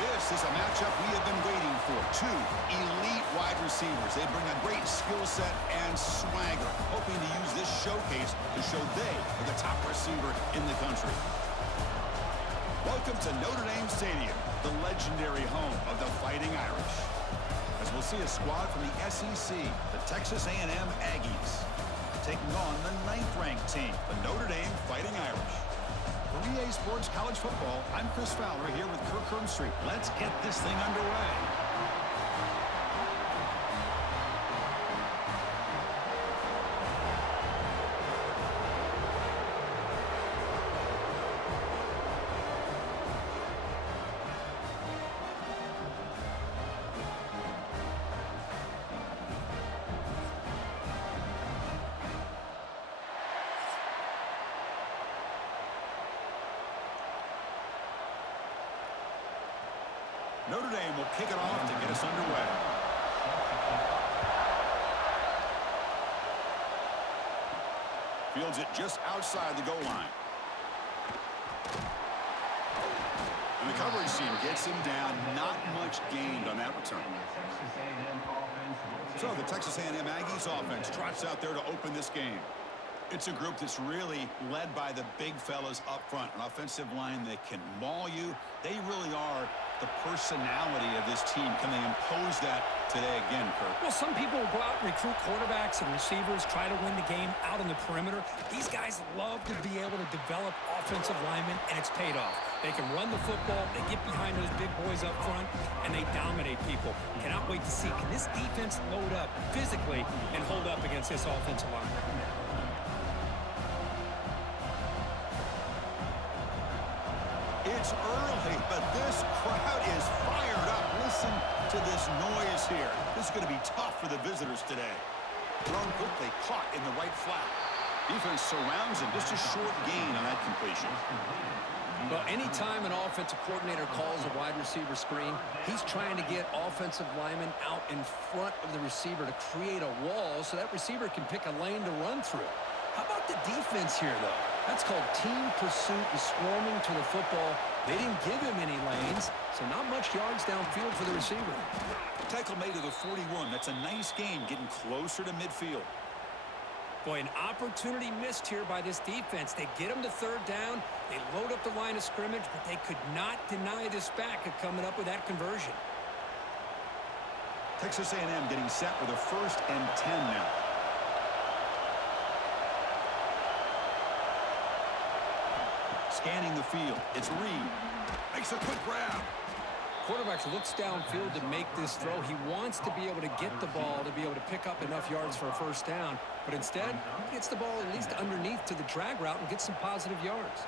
This is a matchup we have been waiting for. Two elite wide receivers. They bring a great skill set and swagger, hoping to use this showcase to show they are the top receiver in the country. Welcome to Notre Dame Stadium, the legendary home of the Fighting Irish. As we'll see a squad from the SEC, the Texas A&M Aggies, taking on the 9th-ranked team, the Notre Dame Fighting Irish. For EA Sports College Football, I'm Chris Fowler here with Kirk Hermstreet. Let's get this thing underway. Notre Dame will kick it off to get us underway. Fields it just outside the goal line. And the coverage team gets him down. Not much gained on that return. So the Texas A&M Aggies offense trots out there to open this game. It's a group that's really led by the big fellas up front. An offensive line that can maul you. They really are the personality of this team. Can they impose that today again, Kirk? Well, some people will go out and recruit quarterbacks and receivers, try to win the game out on the perimeter. These guys love to be able to develop offensive linemen, and it's paid off. They can run the football, they get behind those big boys up front, and they dominate people. Cannot wait to see, can this defense load up physically and hold up against this offensive line? It's early, but this crowd is fired up. Listen to this noise here. This is going to be tough for the visitors today. Thrown quickly, caught in the right flat. Defense surrounds him. Just a short gain on that completion. Well, anytime an offensive coordinator calls a wide receiver screen, he's trying to get offensive linemen out in front of the receiver to create a wall so that receiver can pick a lane to run through. How about the defense here, though? That's called team pursuit and swarming to the football. They didn't give him any lanes, so not much yards downfield for the receiver. Tackle made to the 41. That's a nice gain, getting closer to midfield. Boy, an opportunity missed here by this defense. They get him to third down. They load up the line of scrimmage, but they could not deny this back of coming up with that conversion. Texas A&M getting set with a 1st and 10 now. Scanning the field. It's Reed. Makes a quick grab. Quarterback looks downfield to make this throw. He wants to be able to get the ball to be able to pick up enough yards for a 1st down. But instead, he gets the ball at least underneath to the drag route and gets some positive yards.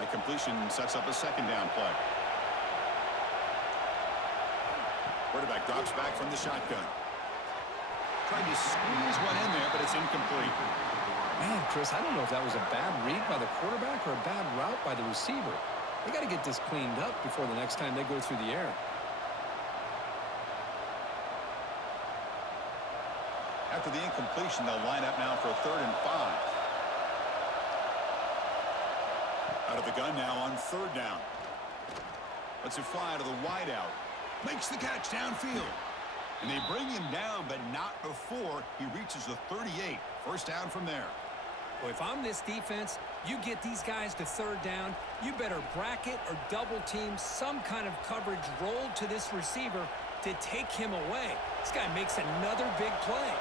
That completion sets up a 2nd down play. Quarterback drops back from the shotgun. Tried to squeeze one in there, but it's incomplete. Man, Chris, I don't know if that was a bad read by the quarterback or a bad route by the receiver. They got to get this cleaned up before the next time they go through the air. After the incompletion, they'll line up now for a 3rd and 5. Out of the gun now on 3rd down. Lets it fly to the wideout. Makes the catch downfield. And they bring him down, but not before he reaches the 38. 1st down from there. Well, if I'm this defense, you get these guys to 3rd down, you better bracket or double team some kind of coverage rolled to this receiver to take him away. This guy makes another big play.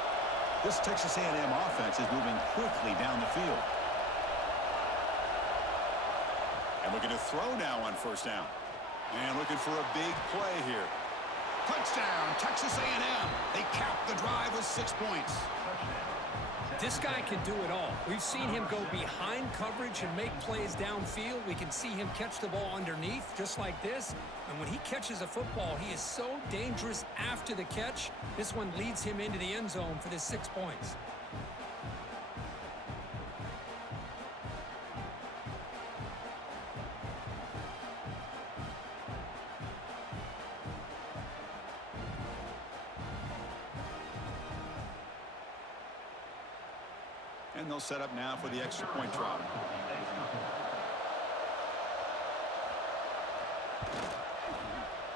This Texas A&M offense is moving quickly down the field. And looking to throw now on 1st down. And looking for a big play here. Touchdown, Texas A&M. They cap the drive with 6 points. This guy can do it all. We've seen him go behind coverage and make plays downfield. We can see him catch the ball underneath just like this. And when he catches a football, he is so dangerous after the catch. This one leads him into the end zone for the 6 points. And they'll set up now for the extra point try.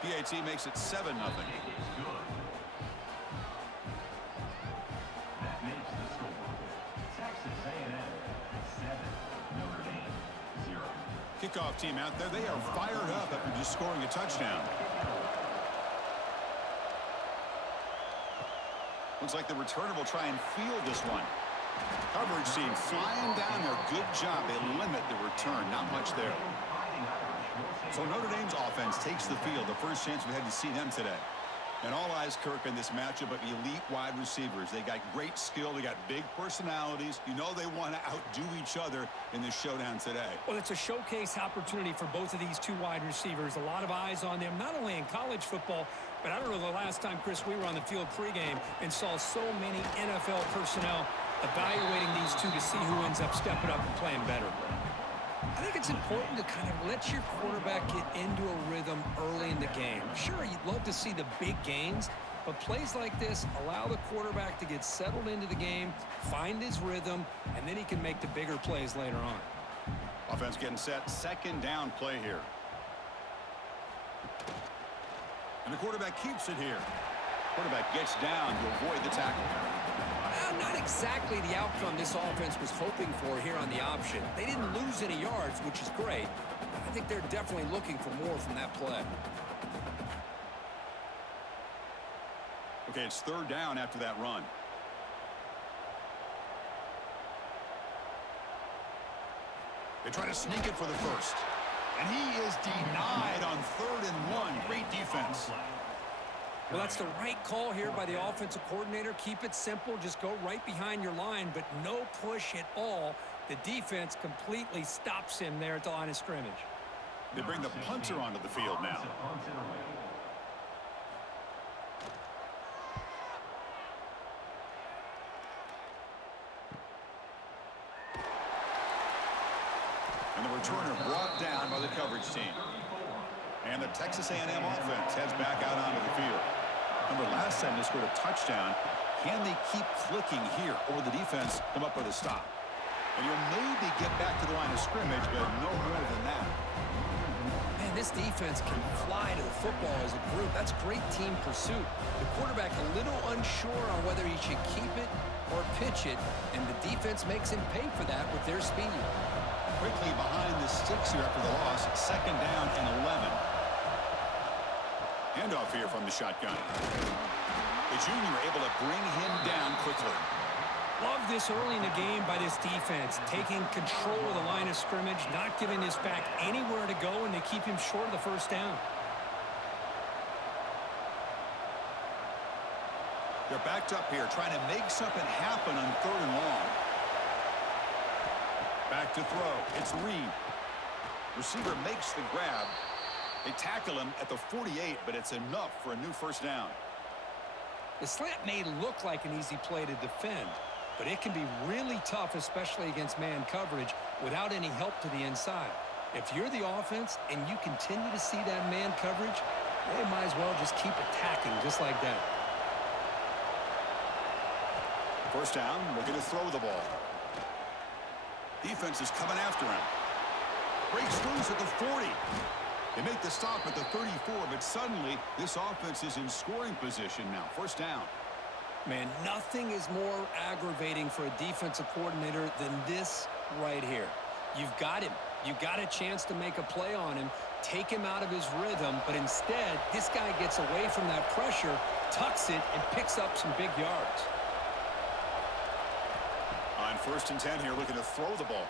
PAT makes it 7-0. That makes the score Texas A&M 7, Notre Dame 0. Kickoff team out there. They are fired up after just scoring a touchdown. Looks like the returner will try and field this one. Coverage team flying down there. Good job. They limit the return. Not much there. So Notre Dame's offense takes the field. The first chance we had to see them today. And all eyes, Kirk, in this matchup of elite wide receivers. They got great skill. They got big personalities. You know they want to outdo each other in this showdown today. Well, it's a showcase opportunity for both of these two wide receivers. A lot of eyes on them, not only in college football, but I don't know the last time, Chris, we were on the field pregame and saw so many NFL personnel evaluating these two to see who ends up stepping up and playing better. I think it's important to kind of let your quarterback get into a rhythm early in the game. Sure, you'd love to see the big gains, but plays like this allow the quarterback to get settled into the game, find his rhythm, and then he can make the bigger plays later on. Offense getting set. Second down play here. And the quarterback keeps it here. Quarterback gets down to avoid the tackle. Not exactly the outcome this offense was hoping for here on the option. They didn't lose any yards, which is great. I think they're definitely looking for more from that play. Okay, it's third down after that run. They try to sneak it for the first. And he is denied on 3rd and 1. Great defense. Well, that's the right call here by the offensive coordinator. Keep it simple. Just go right behind your line, but no push at all. The defense completely stops him there at the line of scrimmage. They bring the punter onto the field now. And the returner brought down by the coverage team. And the Texas A&M offense heads back out onto the field. Remember, last time they scored a touchdown. Can they keep clicking here, or the defense come up with a stop? And you'll maybe get back to the line of scrimmage, but no more than that. Man, this defense can fly to the football as a group. That's great team pursuit. The quarterback a little unsure on whether he should keep it or pitch it, and the defense makes him pay for that with their speed. Quickly behind the sticks here after the loss. Second down and 11. Handoff here from the shotgun. The junior able to bring him down quickly. Love this early in the game by this defense, taking control of the line of scrimmage, not giving this back anywhere to go, and they keep him short of the first down. They're backed up here, trying to make something happen on 3rd and long. Back to throw. It's Reed. Receiver makes the grab. They tackle him at the 48, but it's enough for a new first down. The slant may look like an easy play to defend, but it can be really tough, especially against man coverage, without any help to the inside. If you're the offense and you continue to see that man coverage, they might as well just keep attacking just like that. First down, looking to throw the ball. Defense is coming after him. Breaks loose at the 40. They make the stop at the 34, but suddenly this offense is in scoring position now. First down. Man, nothing is more aggravating for a defensive coordinator than this right here. You've got him. You've got a chance to make a play on him, take him out of his rhythm, but instead, this guy gets away from that pressure, tucks it, and picks up some big yards. On 1st and 10 here, looking to throw the ball.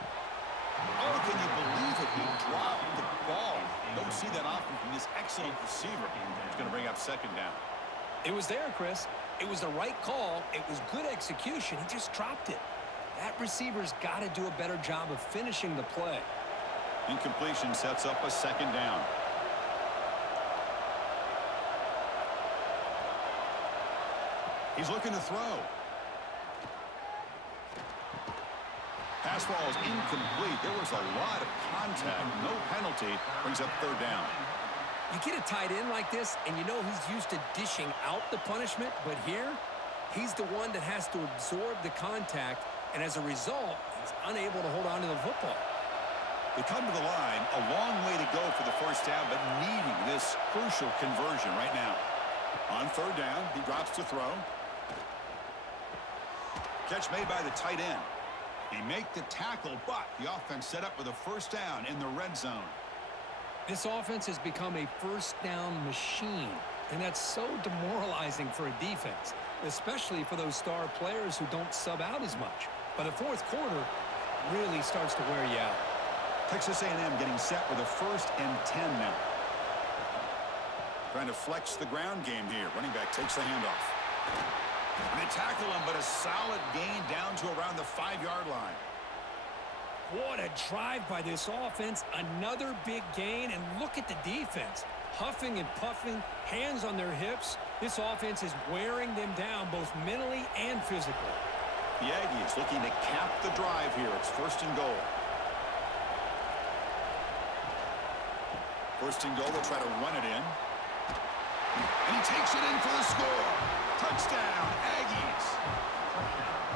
Oh, can you believe it? He dropped the ball. Don't see that often from this excellent receiver. He's going to bring up second down. It was there, Chris. It was the right call. It was good execution. He just dropped it. That receiver's got to do a better job of finishing the play. Incompletion sets up a second down. He's looking to throw. Pass ball is incomplete. There was a lot of contact. No penalty. Brings up 3rd down. You get a tight end like this, and you know he's used to dishing out the punishment, but here, he's the one that has to absorb the contact, and as a result, he's unable to hold on to the football. They come to the line, a long way to go for the first down, but needing this crucial conversion right now. On third down, he drops to throw. Catch made by the tight end. He make the tackle, but the offense set up with a first down in the red zone. This offense has become a first down machine, and that's so demoralizing for a defense, especially for those star players who don't sub out as much. By the fourth quarter, it really starts to wear you out. Texas A&M getting set with a 1st and 10 now. Trying to flex the ground game here. Running back takes the handoff. And they tackle him, but a solid gain down to around the 5-yard line. What a drive by this offense. Another big gain, and look at the defense. Huffing and puffing, hands on their hips. This offense is wearing them down both mentally and physically. The Aggies looking to cap the drive here. It's 1st and goal. 1st and goal, they'll try to run it in. And he takes it in for the score. Touchdown, Aggies.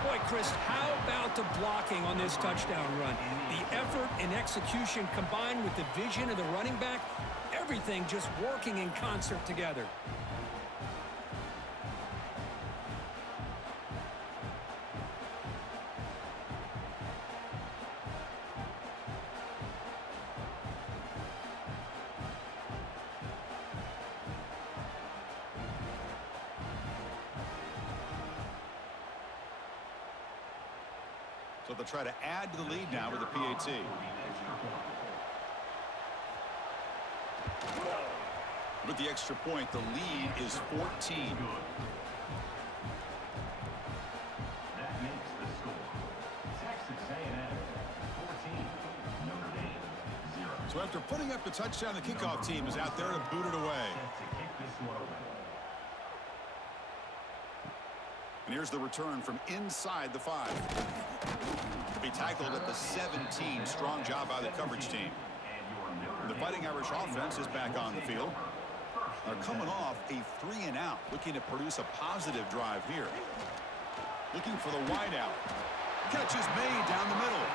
Boy, Chris, how about the blocking on this touchdown run? The effort and execution combined with the vision of the running back, everything just working in concert together. So they'll try to add to the lead now with the PAT. With the extra point, the lead is 14. That makes the score. Texas A&M 14, Notre Dame 0. So after putting up the touchdown, the kickoff team is out there to boot it away. To kick this one away. And here's the return from inside the 5. To be tackled at the 17. Strong job by the coverage team. The Fighting Irish offense is back on the field. They're coming off a 3-and-out, looking to produce a positive drive here. Looking for the wide out. Catch is made down the middle.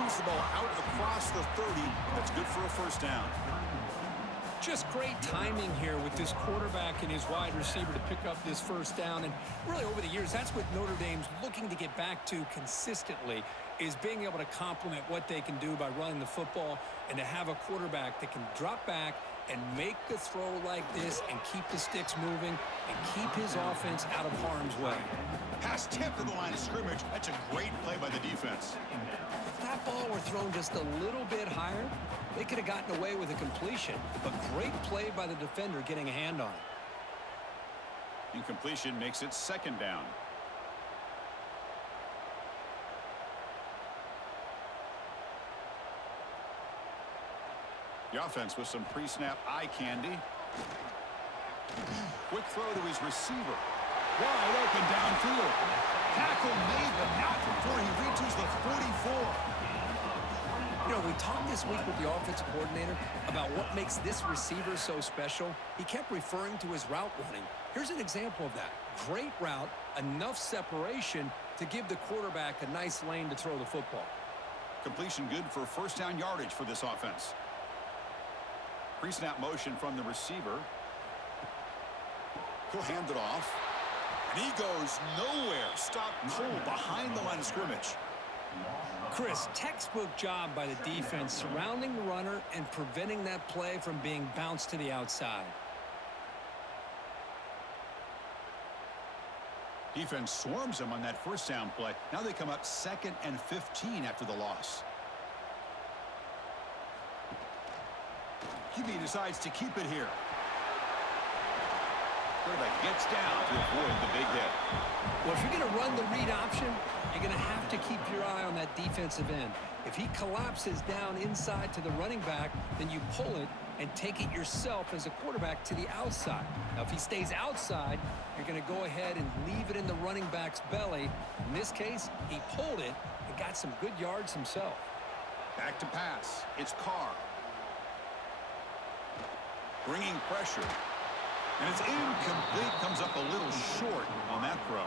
Moves the ball out across the 30. That's good for a first down. Just great timing here with this quarterback and his wide receiver to pick up this first down. And really over the years, that's what Notre Dame's looking to get back to consistently, is being able to complement what they can do by running the football and to have a quarterback that can drop back and make the throw like this and keep the sticks moving and keep his offense out of harm's way. Pass tipped to the line of scrimmage. That's a great play by the defense. If that ball were thrown just a little bit higher, they could have gotten away with a completion. But great play by the defender getting a hand on it. Incompletion makes it 2nd down. The offense with some pre-snap eye candy. Quick throw to his receiver. Wide open downfield. Tackle made, but not before he reaches the 44. You know, we talked this week with the offensive coordinator about what makes this receiver so special. He kept referring to his route running. Here's an example of that. Great route, enough separation to give the quarterback a nice lane to throw the football. Completion good for first down yardage for this offense. Pre-snap motion from the receiver. He'll hand it off. And he goes nowhere. Stopped cold behind the line of scrimmage. Chris, textbook job by the defense surrounding the runner and preventing that play from being bounced to the outside. Defense swarms him on that first down play. Now they come up 2nd and 15 after the loss. QB decides to keep it here. Quarterback gets down to avoid the big hit. Well, if you're going to run the read option, you're going to have to keep your eye on that defensive end. If he collapses down inside to the running back, then you pull it and take it yourself as a quarterback to the outside. Now, if he stays outside, you're going to go ahead and leave it in the running back's belly. In this case, he pulled it and got some good yards himself. Back to pass. It's Carr. Bringing pressure. And it's incomplete. Comes up a little short on that throw.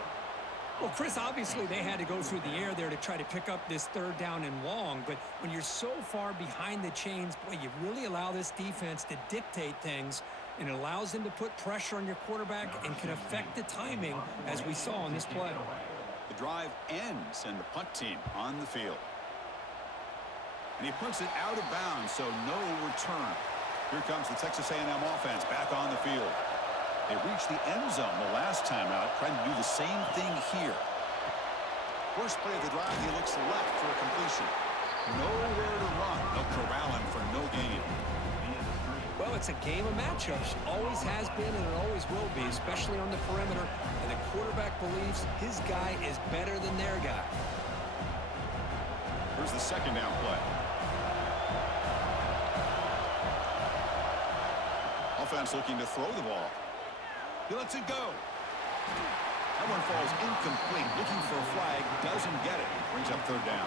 Well, Chris, obviously they had to go through the air there to try to pick up this third down and long, but when you're so far behind the chains, boy, you really allow this defense to dictate things, and it allows them to put pressure on your quarterback and can affect the timing, as we saw on this play. The drive ends, and the punt team on the field. And he punts it out of bounds, so no return. Here comes the Texas A&M offense back on the field. They reached the end zone the last time out, trying to do the same thing here. First play of the drive, he looks left for a completion. Nowhere to run. They'll corral him for no gain. Well, it's a game of matchups. Always has been, and it always will be, especially on the perimeter. And the quarterback believes his guy is better than their guy. Here's the second down play. Offense looking to throw the ball. He lets it go. That one falls incomplete. Looking for a flag. Doesn't get it. Brings up third down.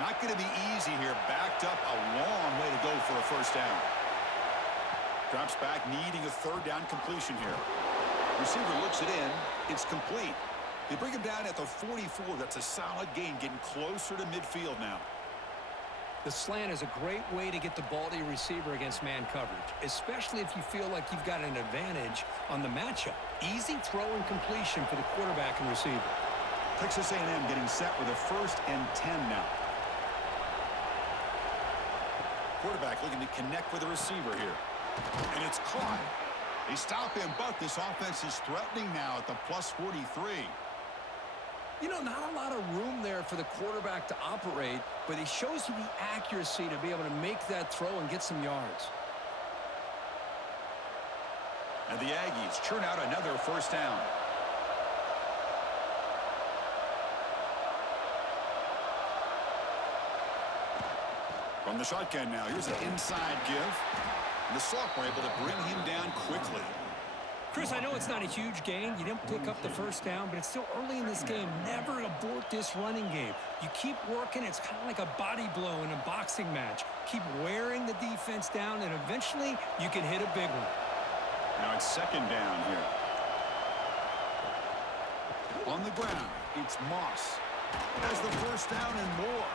Not going to be easy here. Backed up a long way to go for a first down. Drops back, needing a third down completion here. Receiver looks it in. It's complete. They bring him down at the 44. That's a solid gain, getting closer to midfield now. The slant is a great way to get the ball to your receiver against man coverage, especially if you feel like you've got an advantage on the matchup. Easy throw and completion for the quarterback and receiver. Texas A&M getting set with a 1st and 10 now. Quarterback looking to connect with the receiver here. And it's caught. They stop him, but this offense is threatening now at the plus 43. You know, not a lot of room there for the quarterback to operate, but he shows you the accuracy to be able to make that throw and get some yards. And the Aggies churn out another first down. From the shotgun now, here's an inside give. And the sophomore able to bring him down quickly. Chris, I know it's not a huge gain. You didn't pick up the first down, but it's still early in this game. Never abort this running game. You keep working. It's kind of like a body blow in a boxing match. Keep wearing the defense down, and eventually you can hit a big one. Now it's second down here. On the ground, it's Moss. Has the first down and more.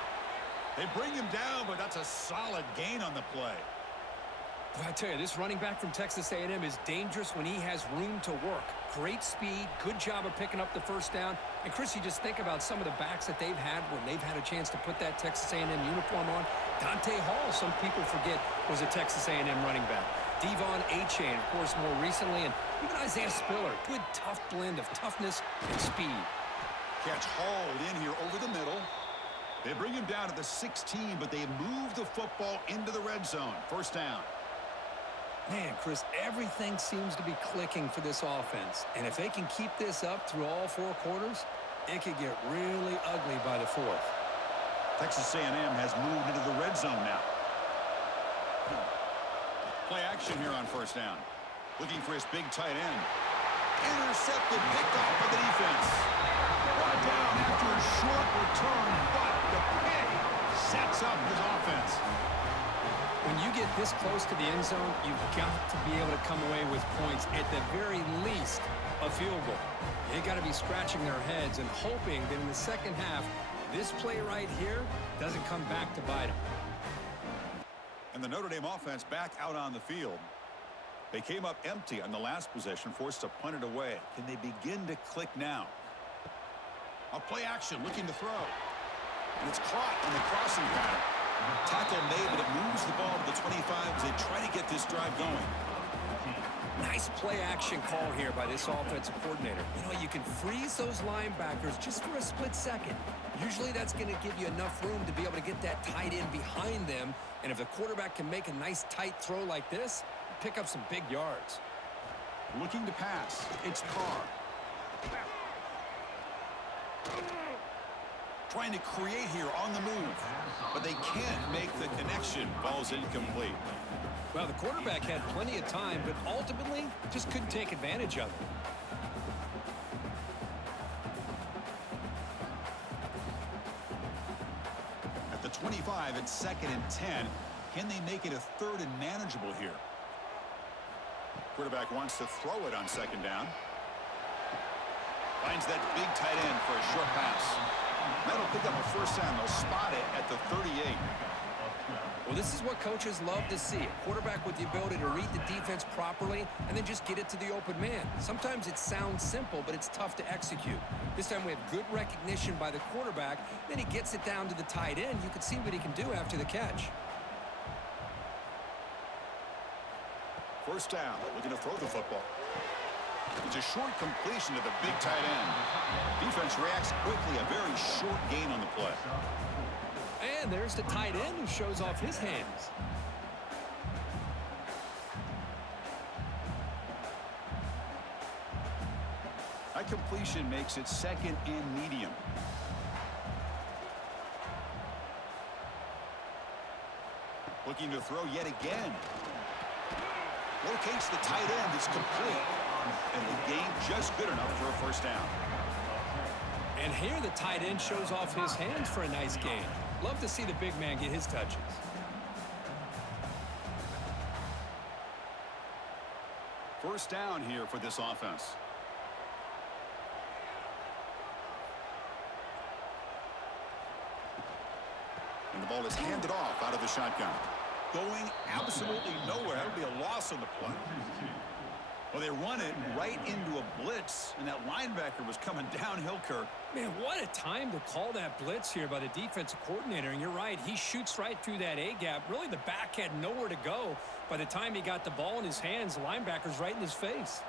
They bring him down, but that's a solid gain on the play. Well, I tell you, this running back from Texas A&M is dangerous when he has room to work. Great speed, good job of picking up the first down. And, Chris, you just think about some of the backs that they've had when they've had a chance to put that Texas A&M uniform on. Dante Hall, some people forget, was a Texas A&M running back. Devon Achane, of course, more recently. And even Isaiah Spiller, good, tough blend of toughness and speed. Catch hauled in here over the middle. They bring him down at the 16, but they move the football into the red zone. First down. Man, Chris, everything seems to be clicking for this offense. And if they can keep this up through all 4 quarters, it could get really ugly by the 4th. Texas A&M has moved into the red zone now. Play action here on first down. Looking for his big tight end. Intercepted, picked off by the defense. Brought down after a short return, but the pick sets up his offense. When you get this close to the end zone, you've got to be able to come away with points, at the very least, a field goal. They got to be scratching their heads and hoping that in the second half, this play right here doesn't come back to bite them. And the Notre Dame offense back out on the field. They came up empty on the last possession, forced to punt it away. Can they begin to click now? A play action, looking to throw. And it's caught on the crossing pattern. Tackle made, but it moves the ball to the 25 as they try to get this drive going. Nice play action call here by this offensive coordinator. You know, you can freeze those linebackers just for a split second. Usually that's going to give you enough room to be able to get that tight end behind them. And if the quarterback can make a nice tight throw like this, pick up some big yards. Looking to pass. It's Carr. Trying to create here on the move, but they can't make the connection. Ball's incomplete. Well, the quarterback had plenty of time, but ultimately just couldn't take advantage of it. At the 25, drive at 2nd and 10. Can they make it a 3rd and manageable here? Quarterback wants to throw it on 2nd down. Finds that big tight end for a short pass. That'll pick up a 1st down. They'll spot it at the 38. Well, this is what coaches love to see. A quarterback with the ability to read the defense properly and then just get it to the open man. Sometimes it sounds simple, but it's tough to execute. This time we have good recognition by the quarterback. Then he gets it down to the tight end. You can see what he can do after the catch. 1st down, looking to throw the football. It's a short completion to the big tight end. Defense reacts quickly, a very short gain on the play. And there's the tight end who shows off his hands. That completion makes it 2nd and medium. Looking to throw yet again. Locates the tight end. It's complete. And the gain just good enough for a 1st down. And here the tight end shows off his hands for a nice gain. Love to see the big man get his touches. First down here for this offense. And the ball is handed off out of the shotgun. Going absolutely nowhere. That would be a loss on the play. Well, they run it right into a blitz, and that linebacker was coming downhill, Kirk. Man, what a time to call that blitz here by the defensive coordinator. And you're right, he shoots right through that A-gap. Really, the back had nowhere to go. By the time he got the ball in his hands, the linebacker's right in his face.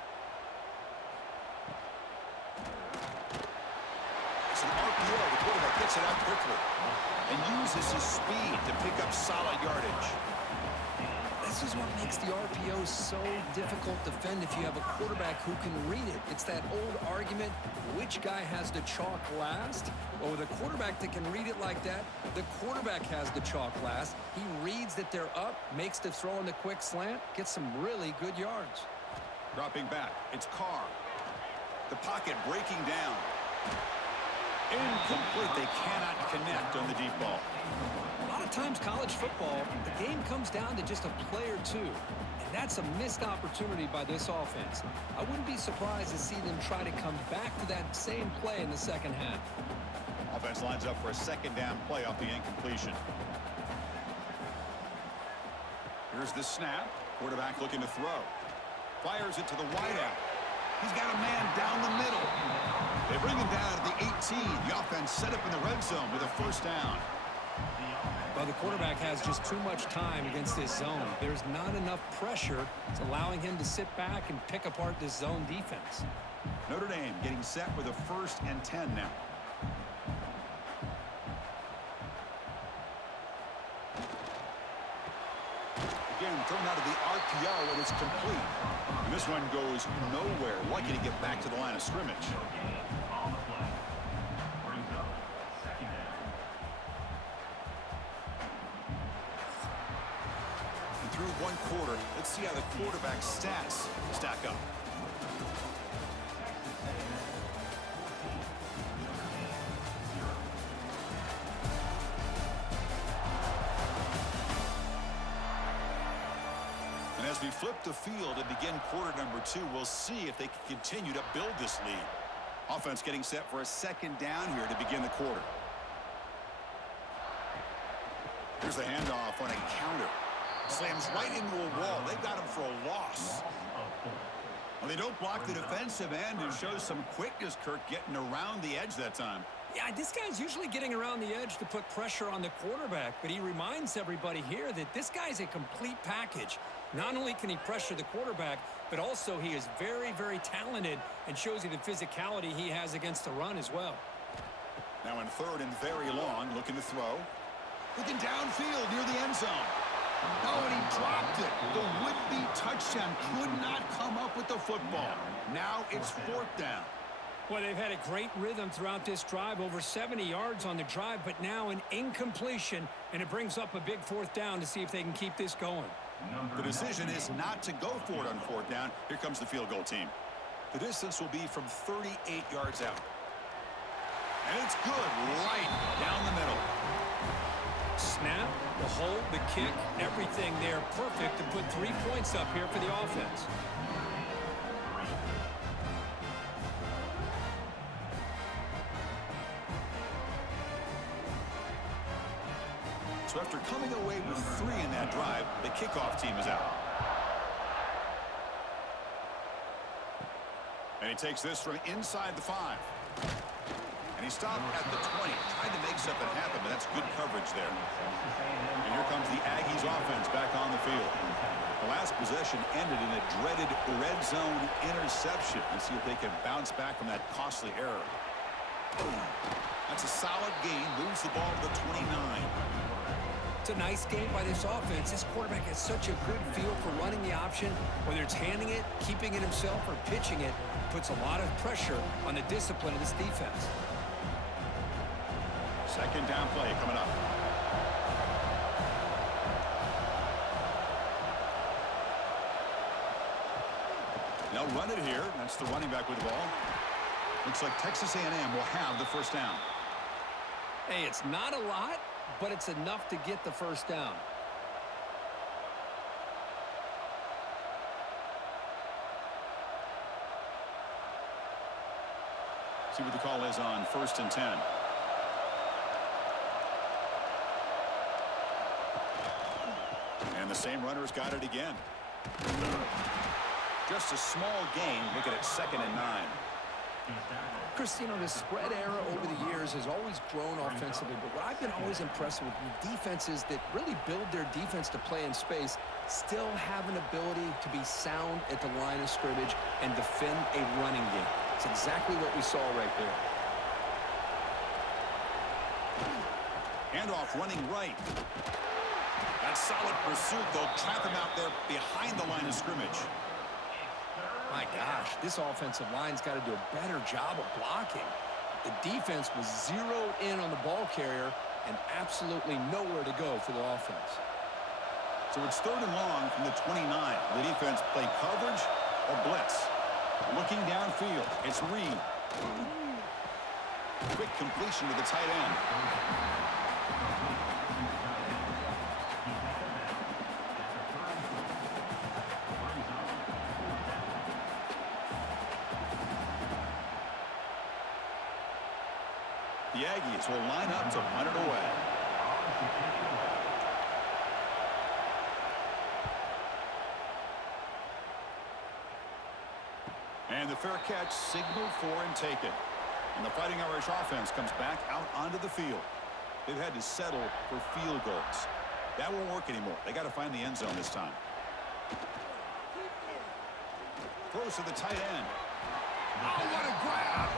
It's an RPO. The quarterback gets it out quickly and uses his speed to pick up solid yardage. This is what makes the RPO so difficult to defend if you have a quarterback who can read it. It's that old argument, which guy has the chalk last? Well, with a quarterback that can read it like that, the quarterback has the chalk last. He reads that they're up, makes the throw in the quick slant, gets some really good yards. Dropping back, it's Carr. The pocket breaking down. Incomplete. They cannot connect on the deep ball. A lot of times college football, the game comes down to just a play or two. And that's a missed opportunity by this offense. I wouldn't be surprised to see them try to come back to that same play in the second half. Offense lines up for a 2nd down play off the incompletion. Here's the snap. Quarterback looking to throw. Fires it to the wideout. He's got a man down the middle. They bring him down to the 18. The offense set up in the red zone with a 1st down. Well, the quarterback has just too much time against this zone. There's not enough pressure. It's allowing him to sit back and pick apart this zone defense. Notre Dame getting set with a 1st and 10 now. Again, thrown out of the RPO, and it's complete. And this one goes nowhere. Lucky to get back to the line of scrimmage. Through one quarter, let's see how the quarterback's stats stack up. And as we flip the field and begin quarter number 2, we'll see if they can continue to build this lead. Offense getting set for a 2nd down here to begin the quarter. Here's the handoff on a counter. Slams right into a wall. They've got him for a loss. Well, they don't block the defensive end and shows some quickness, Kirk, getting around the edge that time. Yeah, this guy's usually getting around the edge to put pressure on the quarterback, but he reminds everybody here that this guy's a complete package. Not only can he pressure the quarterback, but also he is very, very talented and shows you the physicality he has against the run as well. Now in 3rd and very long, looking to throw. Looking downfield near the end zone. Oh, and he dropped it. The would-be touchdown could not come up with the football. Now it's 4th down. Well, they've had a great rhythm throughout this drive, over 70 yards on the drive, but now an incompletion, and it brings up a big 4th down to see if they can keep this going. The decision is not to go for it on 4th down. Here comes the field goal team. The distance will be from 38 yards out. And it's good, right down the middle. Snap, the hold, the kick, everything there perfect to put 3 points up here for the offense. So after coming away with 3 in that drive, the kickoff team is out. And he takes this from inside the 5. And he stopped at the 20. Tried to make something happen, but that's good coverage there. And here comes the Aggies offense back on the field. The last possession ended in a dreaded red zone interception. Let's see if they can bounce back from that costly error. That's a solid gain. Moves the ball to the 29. It's a nice game by this offense. This quarterback has such a good feel for running the option. Whether it's handing it, keeping it himself, or pitching it, puts a lot of pressure on the discipline of this defense. Second down play coming up. They'll run it here. That's the running back with the ball. Looks like Texas A&M will have the first down. Hey, it's not a lot, but it's enough to get the first down. See what the call is on 1st and 10. And the same runner's got it again. Just a small gain. Look at it, 2nd and 9. Chris, you know, the spread era over the years has always grown offensively, but what I've been always impressed with defenses that really build their defense to play in space still have an ability to be sound at the line of scrimmage and defend a running game. It's exactly what we saw right there. Handoff running right. That solid pursuit, they'll trap him out there behind the line of scrimmage. My gosh, this offensive line's got to do a better job of blocking. The defense was zeroed in on the ball carrier and absolutely nowhere to go for the offense. So it's 3rd and long from the 29. The defense play coverage or blitz. Looking downfield, it's Reed. Quick completion to the tight end. The Aggies will line up to punt it away. And the fair catch signaled for and taken. And the Fighting Irish offense comes back out onto the field. They've had to settle for field goals. That won't work anymore. They got to find the end zone this time. Throws to the tight end. Oh, what a grab!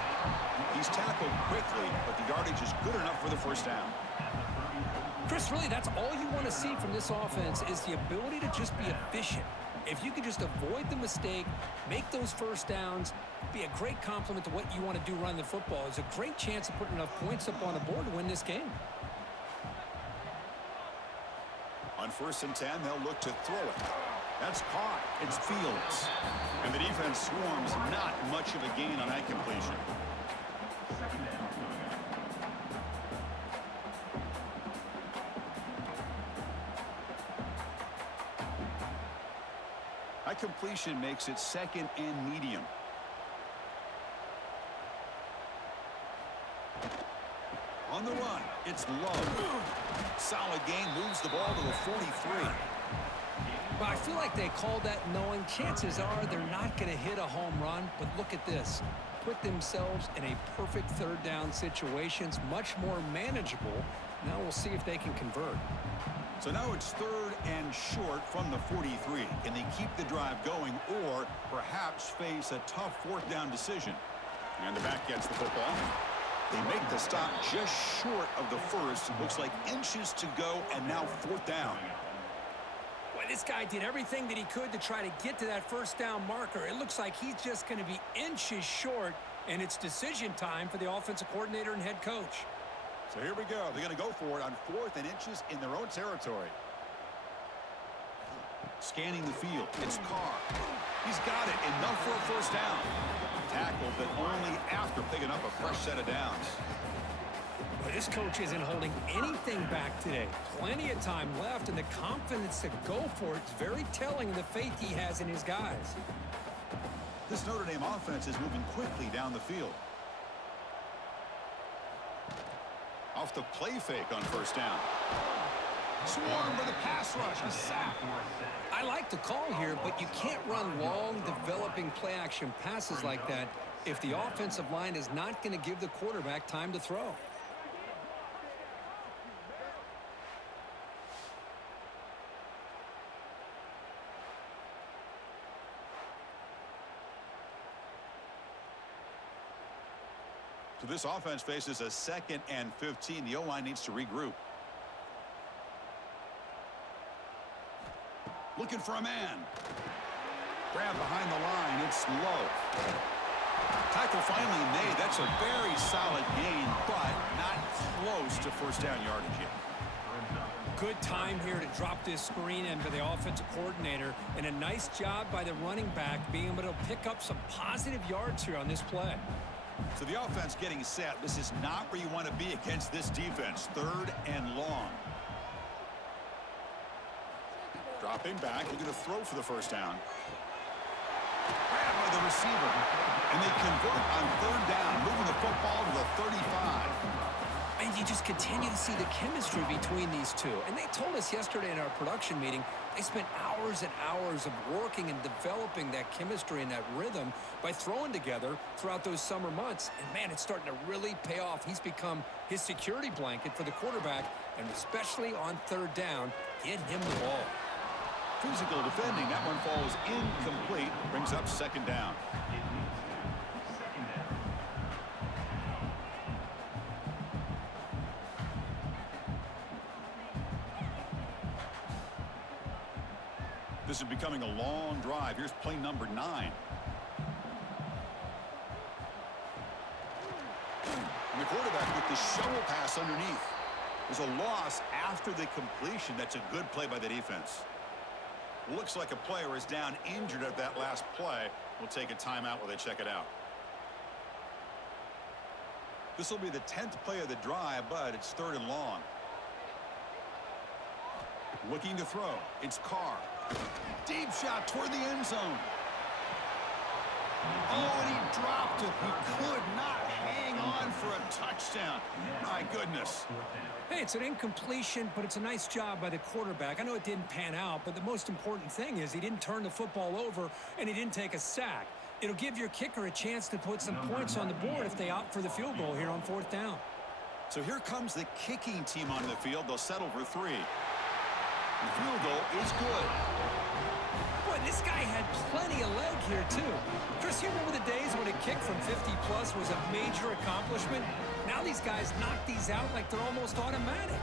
He's tackled quickly, but the yardage is good enough for the first down. Chris, really, that's all you want to see from this offense is the ability to just be efficient. If you can just avoid the mistake, make those first downs, be a great compliment to what you want to do running the football. It's a great chance of putting enough points up on the board to win this game. On 1st and 10, they'll look to throw it. That's caught. It's Fields. And the defense swarms. Not much of a gain on that completion. That completion makes it 2nd and medium. On the run, it's Love. Solid gain, moves the ball to the 43. But I feel like they called that knowing chances are they're not going to hit a home run. But look at this. Put themselves in a perfect 3rd down situation. It's much more manageable. Now we'll see if they can convert. So now it's 3rd and short from the 43. Can they keep the drive going or perhaps face a tough 4th down decision? And the back gets the football. They make the stop just short of the first. Looks like inches to go, and now 4th down. Boy, this guy did everything that he could to try to get to that first down marker. It looks like he's just going to be inches short, and it's decision time for the offensive coordinator and head coach. So here we go. They're going to go for it on 4th and inches in their own territory. Scanning the field. It's Carr. He's got it. Enough for a first down. Tackled, but only after picking up a fresh set of downs. Well, this coach isn't holding anything back today. Plenty of time left, and the confidence to go for it is very telling of the faith he has in his guys. This Notre Dame offense is moving quickly down the field. Off the play fake on first down. Swarmed by the pass rush. A sack. I like the call here, but you can't run long, developing play-action passes like that if the offensive line is not going to give the quarterback time to throw. So this offense faces a 2nd and 15. The O-line needs to regroup. Looking for a man. Grab behind the line. It's low. Tackle finally made. That's a very solid gain, but not close to first down yardage yet. Good time here to drop this screen in by the offensive coordinator, and a nice job by the running back being able to pick up some positive yards here on this play. So the offense getting set. This is not where you want to be against this defense. 3rd and long. Dropping back, looking to throw for the first down. Grabbed by the receiver. And they convert on 3rd down, moving the football to the 35. And you just continue to see the chemistry between these two. And they told us yesterday in our production meeting, they spent hours and hours of working and developing that chemistry and that rhythm by throwing together throughout those summer months. And, man, it's starting to really pay off. He's become his security blanket for the quarterback, and especially on 3rd down, get him the ball. Physical defending. That one falls incomplete. Brings up 2nd down. This is becoming a long drive. Here's play number 9. And the quarterback with the shovel pass underneath. There's a loss after the completion. That's a good play by the defense. Looks like a player is down injured at that last play. We'll take a timeout while they check it out. This will be the 10th play of the drive, but it's 3rd and long. Looking to throw. It's Carr. Deep shot toward the end zone. Oh, and he dropped it. He could not hang on for a touchdown. My goodness. Hey, it's an incompletion, but it's a nice job by the quarterback. I know it didn't pan out, but the most important thing is he didn't turn the football over and he didn't take a sack. It'll give your kicker a chance to put some points on the board if they opt for the field goal here on 4th down. So here comes the kicking team onto the field. They'll settle for 3. The field goal is good. Boy, this guy had plenty of leg here, too. Chris, you remember the days when a kick from 50-plus was a major accomplishment? Now these guys knock these out like they're almost automatic.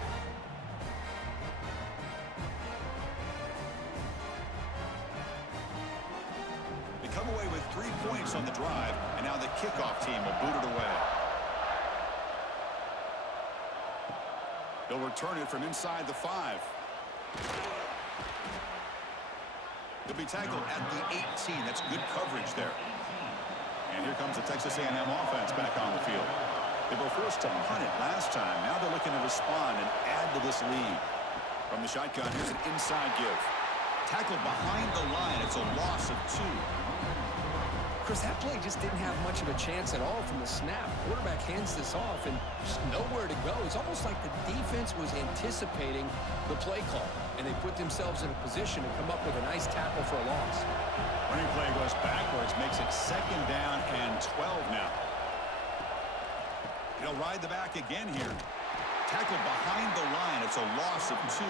They come away with 3 points on the drive, and now the kickoff team will boot it away. They'll return it from inside the 5. They'll be tackled at the 18. That's good coverage there. And here comes the Texas A&M offense back on the field. They were forced to punt it last time. Now they're looking to respond and add to this lead. From the shotgun, here's an inside give. Tackled behind the line. It's a loss of 2. Chris, that play just didn't have much of a chance at all from the snap. Quarterback hands this off and just nowhere to go. It's almost like the defense was anticipating the play call, and they put themselves in a position to come up with a nice tackle for a loss. Running play goes backwards, makes it 2nd down and 12 now. He'll ride the back again here. Tackled behind the line. It's a loss of 2.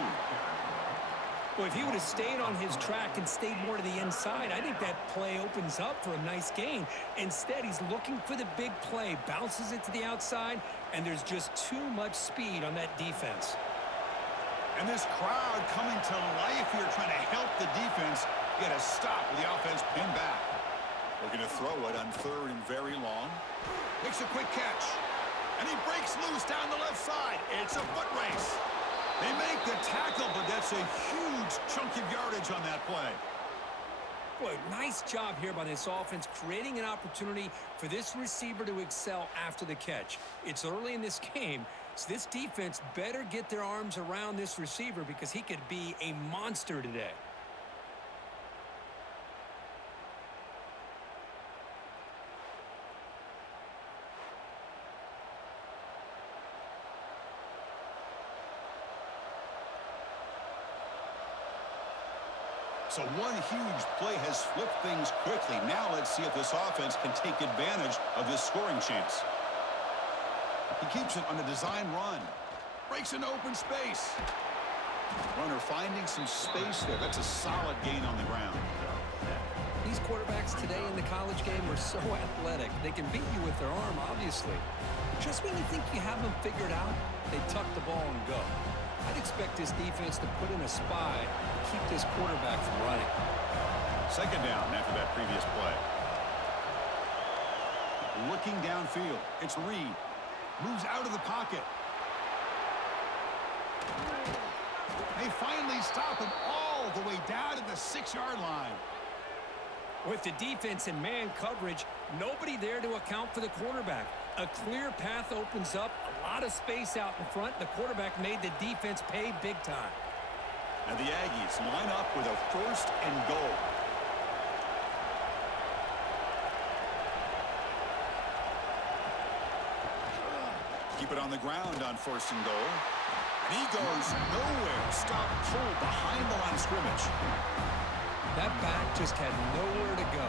Well, if he would have stayed on his track and stayed more to the inside, I think that play opens up for a nice gain. Instead, he's looking for the big play, bounces it to the outside, and there's just too much speed on that defense. And this crowd coming to life here, trying to help the defense get a stop with the offense pinned back. Looking to throw it on 3rd and very long. Makes a quick catch. And he breaks loose down the left side. It's a foot race. They make the tackle, but that's a huge chunk of yardage on that play. Boy, nice job here by this offense, creating an opportunity for this receiver to excel after the catch. It's early in this game, so this defense better get their arms around this receiver because he could be a monster today. So one huge play has flipped things quickly. Now let's see if this offense can take advantage of this scoring chance. He keeps it on a design run. Breaks into open space. Runner finding some space there. That's a solid gain on the ground. These quarterbacks today in the college game are so athletic. They can beat you with their arm, obviously. Just when you think you have them figured out, they tuck the ball and go. I'd expect this defense to put in a spy to keep this quarterback from running. Second down after that previous play. Looking downfield. It's Reed. Moves out of the pocket. They finally stop him all the way down to the 6-yard line. With the defense in man coverage, nobody there to account for the quarterback. A clear path opens up, a lot of space out in front. The quarterback made the defense pay big time. And the Aggies line up with a 1st and goal. Keep it on the ground on 1st and goal. And he goes nowhere. Stop pulled behind the line of scrimmage. That back just had nowhere to go.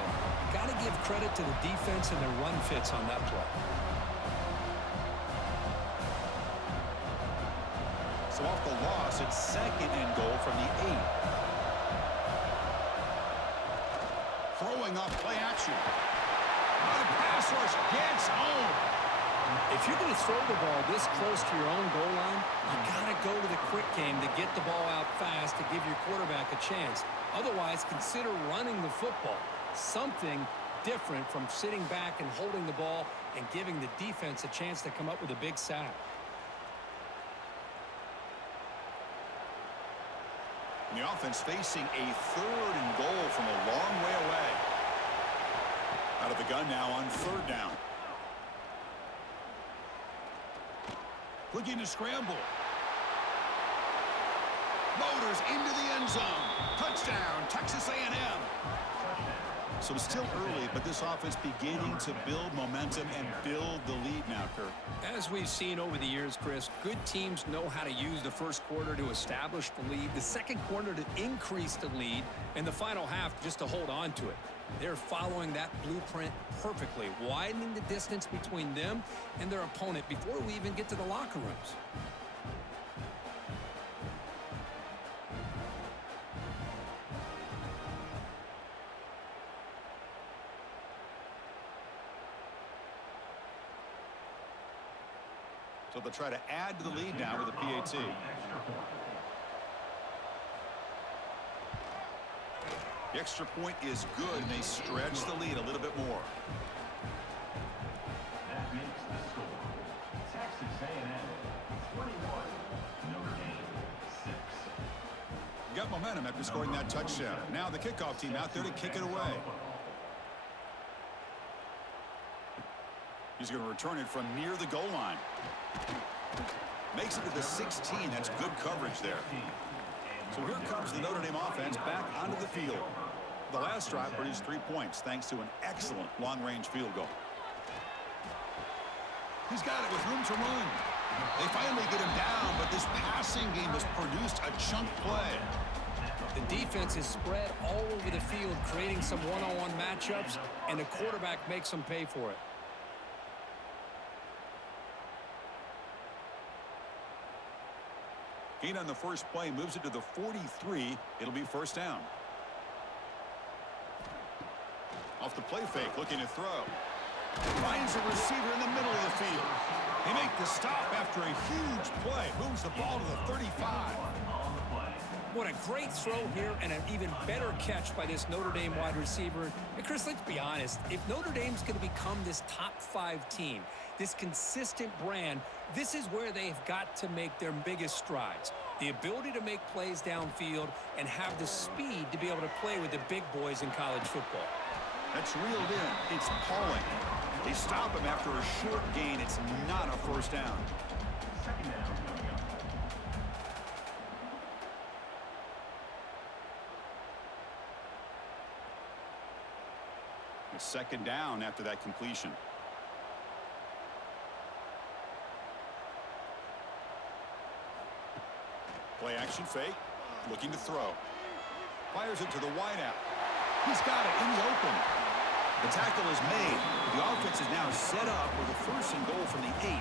Got to give credit to the defense and their run fits on that play. So off the loss, it's 2nd and goal from the 8. Throwing off play action. Now the pass rush gets home. If you're going to throw the ball this close to your own goal line, you got to go to the quick game to get the ball out fast to give your quarterback a chance. Otherwise, consider running the football. Something different from sitting back and holding the ball and giving the defense a chance to come up with a big sack. And the offense facing a 3rd and goal from a long way away. Out of the gun now on 3rd down. Looking to scramble. Motors into the end zone. Touchdown, Texas A&M. So it's still early, but this offense beginning to build momentum and build the lead now, Kirk. As we've seen over the years, Chris, good teams know how to use the first quarter to establish the lead, the second quarter to increase the lead, and the final half just to hold on to it. They're following that blueprint perfectly, widening the distance between them and their opponent before we even get to the locker rooms. So they'll try to add to the lead now with a PAT. The extra point is good, and they stretch the lead a little bit more. That makes the score. Texas A&M 21, Notre Dame 6. Got momentum after scoring that touchdown. Now the kickoff team out there to kick it away. He's going to return it from near the goal line. Makes it to the 16. That's good coverage there. So here comes the Notre Dame offense back onto the field. The last drive produced 3 points thanks to an excellent long-range field goal. He's got it with room to run. They finally get him down, but this passing game has produced a chunk play. The defense is spread all over the field, creating some one-on-one matchups, and the quarterback makes them pay for it. Gain on the first play moves it to the 43. It'll be 1st down. Off the play fake, looking to throw. Finds a receiver in the middle of the field. They make the stop after a huge play. Moves the ball to the 35. What a great throw here and an even better catch by this Notre Dame wide receiver. And Chris, let's be honest. If Notre Dame's going to become this top 5 team, this consistent brand, this is where they've got to make their biggest strides. The ability to make plays downfield and have the speed to be able to play with the big boys in college football. That's reeled in. It's Pauling. They stop him after a short gain. It's not a first down. Second down coming up. It's second down after that completion. Play action fake. Looking to throw. Fires it to the wideout. He's got it in the open. The tackle is made. The offense is now set up with a first and goal from the 8.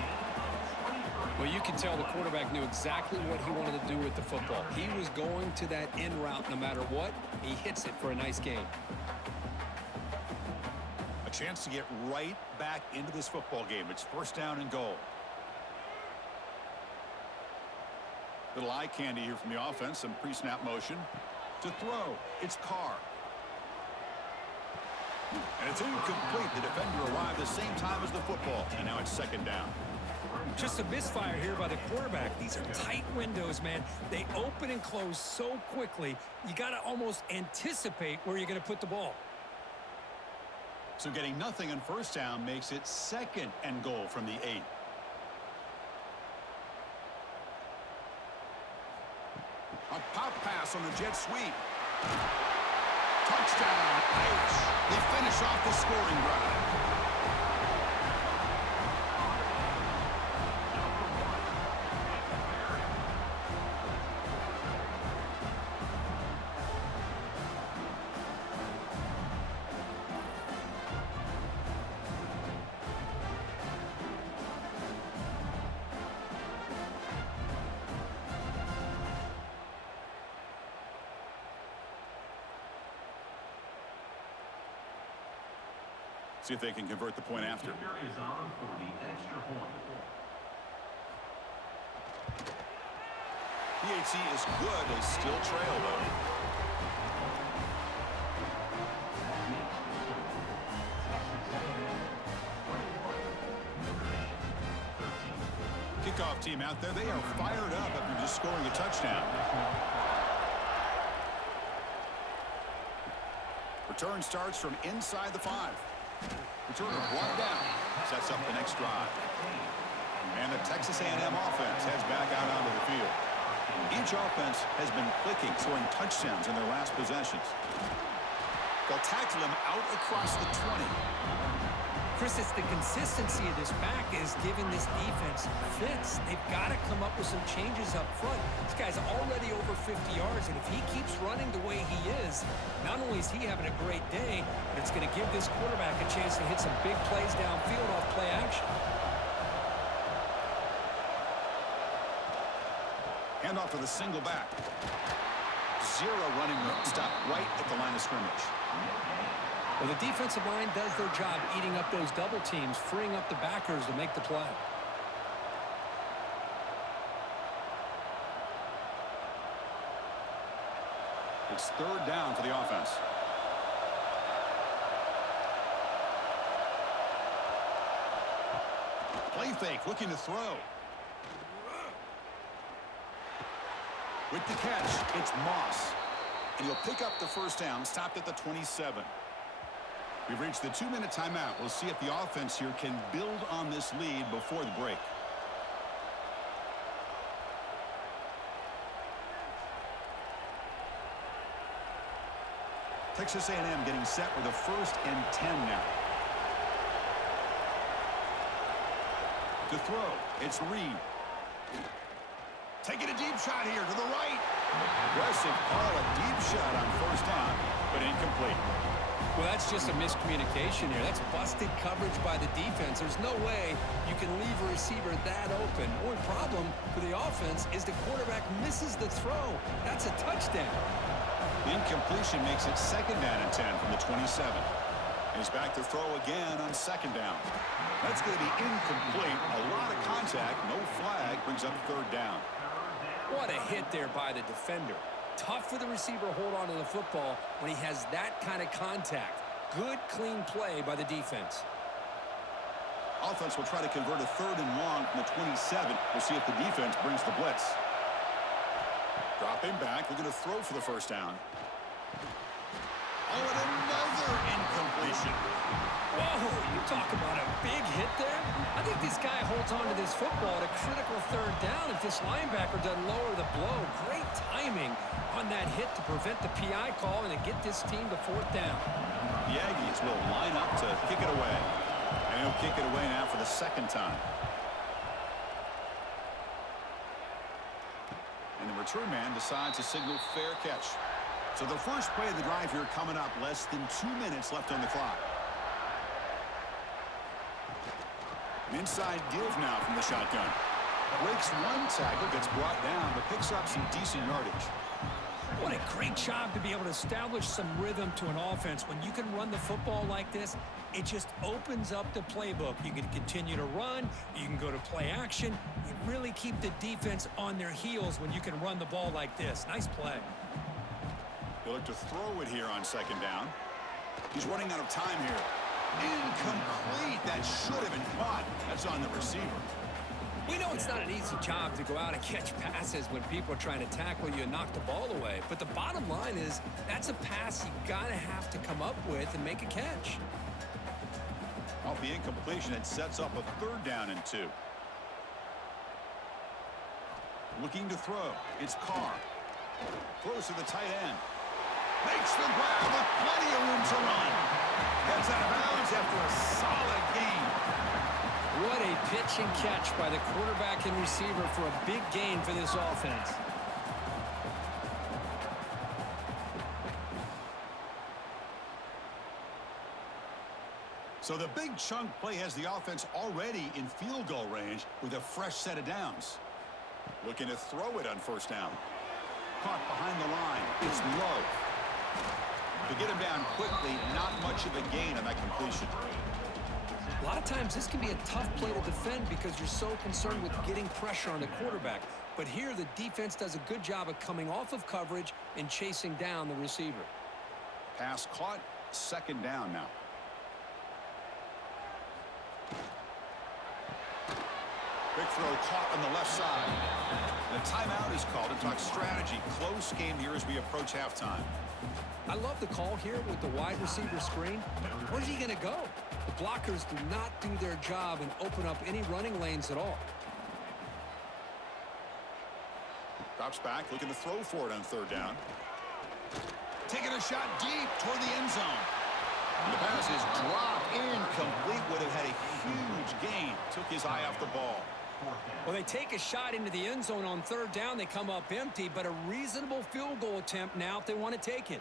Well, you can tell the quarterback knew exactly what he wanted to do with the football. He was going to that in route no matter what. He hits it for a nice gain. A chance to get right back into this football game. It's first down and goal. Little eye candy here from the offense. Some pre-snap motion. To throw. It's Carr. And it's incomplete. The defender arrived the same time as the football. And now it's second down. Just a misfire here by the quarterback. These are tight windows, man. They open and close so quickly. You got to almost anticipate where you're going to put the ball. So getting nothing on first down makes it second and goal from the 8. A pop pass on the jet sweep. Touchdown, Irish. They finish off the scoring drive. See if they can convert the point after. Kicker is on for the extra point. PHC is good. They still trail, though. Kickoff team out there. They are fired up after just scoring a touchdown. Return starts from inside the 5. Returner brought down. Sets up the next drive. And the Texas A&M offense heads back out onto the field. Each offense has been clicking, scoring touchdowns in their last possessions. They'll tackle him out across the 20. Chris, it's the consistency of this back is giving this defense fits. They've got to come up with some changes up front. This guy's already over 50 yards, and if he keeps running the way he is, not only is he having a great day, but it's going to give this quarterback a chance to hit some big plays downfield off play action. Hand off to the single back. Zero running room. Stop right at the line of scrimmage. Well, the defensive line does their job eating up those double teams, freeing up the backers to make the play. It's third down for the offense. Play fake, looking to throw. With the catch, it's Moss. And he'll pick up the first down, stopped at the 27. We've reached the 2-minute timeout. We'll see if the offense here can build on this lead before the break. Texas A&M getting set with a 1st and 10 now. To throw, it's Reed. Taking a deep shot here to the right. Aggressive call, a deep shot on first down, but incomplete. Well, that's just a miscommunication here. That's busted coverage by the defense. There's no way you can leave a receiver that open. One problem for the offense is the quarterback misses the throw. That's a touchdown. The incompletion makes it 2nd down and 10 from the 27. He's back to throw again on 2nd down. That's going to be incomplete. A lot of contact, no flag, brings up 3rd down. What a hit there by the defender. Tough for the receiver to hold on to the football when he has that kind of contact. Good, clean play by the defense. Offense will try to convert a 3rd and long from the 27. We'll see if the defense brings the blitz. Dropping back, looking to throw for the first down. Oh, and another incompletion. Whoa, you talk about a big hit there. I think this guy holds on to this football at a critical third down if this linebacker doesn't lower the blow. Great timing on that hit to prevent the PI call and to get this team to fourth down. The Aggies will line up to kick it away. And he'll kick it away now for the second time. And the return man decides to signal fair catch. So the first play of the drive here coming up, less than 2 minutes left on the clock. An inside give now from the shotgun. Breaks one tackle, gets brought down, but picks up some decent yardage. What a great job to be able to establish some rhythm to an offense. When you can run the football like this, it just opens up the playbook. You can continue to run. You can go to play action. You really keep the defense on their heels when you can run the ball like this. Nice play. He'll look to throw it here on second down. He's running out of time here. Incomplete. That should have been caught. That's on the receiver. We know it's not an easy job to go out and catch passes when people are trying to tackle you and knock the ball away. But the bottom line is that's a pass you got to have to come up with and make a catch. Off the incompletion, it sets up a third down and 2. Looking to throw. It's Carr. Throws to the tight end. Makes the grab with plenty of room to run. Gets out of bounds after a solid gain. What a pitch and catch by the quarterback and receiver for a big gain for this offense. So the big chunk play has the offense already in field goal range with a fresh set of downs. Looking to throw it on first down. Caught behind the line. It's low. To get him down quickly, not much of a gain on that completion. A lot of times this can be a tough play to defend because you're so concerned with getting pressure on the quarterback. But here the defense does a good job of coming off of coverage and chasing down the receiver. Pass caught, second down now. Big throw caught on the left side. The timeout is called to talk strategy. Close game here as we approach halftime. I love the call here with the wide receiver screen. Where's he going to go? The blockers do not do their job and open up any running lanes at all. Drops back, looking to throw for it on third down. Taking a shot deep toward the end zone. The pass is dropped, incomplete. Would have had a huge gain. Took his eye off the ball. Well, they take a shot into the end zone on third down. They come up empty, but a reasonable field goal attempt now if they want to take it.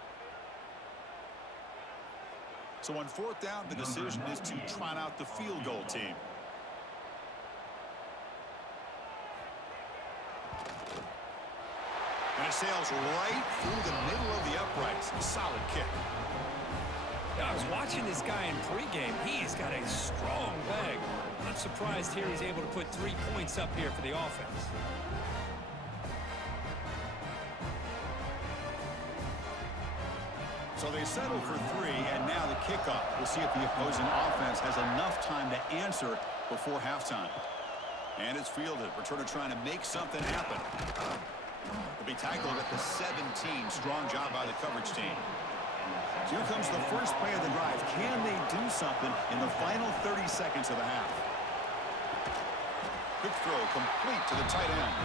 So on fourth down, the decision is to trot out the field goal team. And it sails right through the middle of the uprights. Solid kick. Yeah, I was watching this guy in pregame. He's got a strong leg. Not surprised here he's able to put 3 points up here for the offense. So they settle for 3, and now the kickoff. We'll see if the opposing offense has enough time to answer before halftime. And it's fielded. Returner trying to make something happen. Will be tackled at the 17. Strong job by the coverage team. So here comes the first play of the drive. Can they do something in the final 30 seconds of the half? Quick throw complete to the tight end.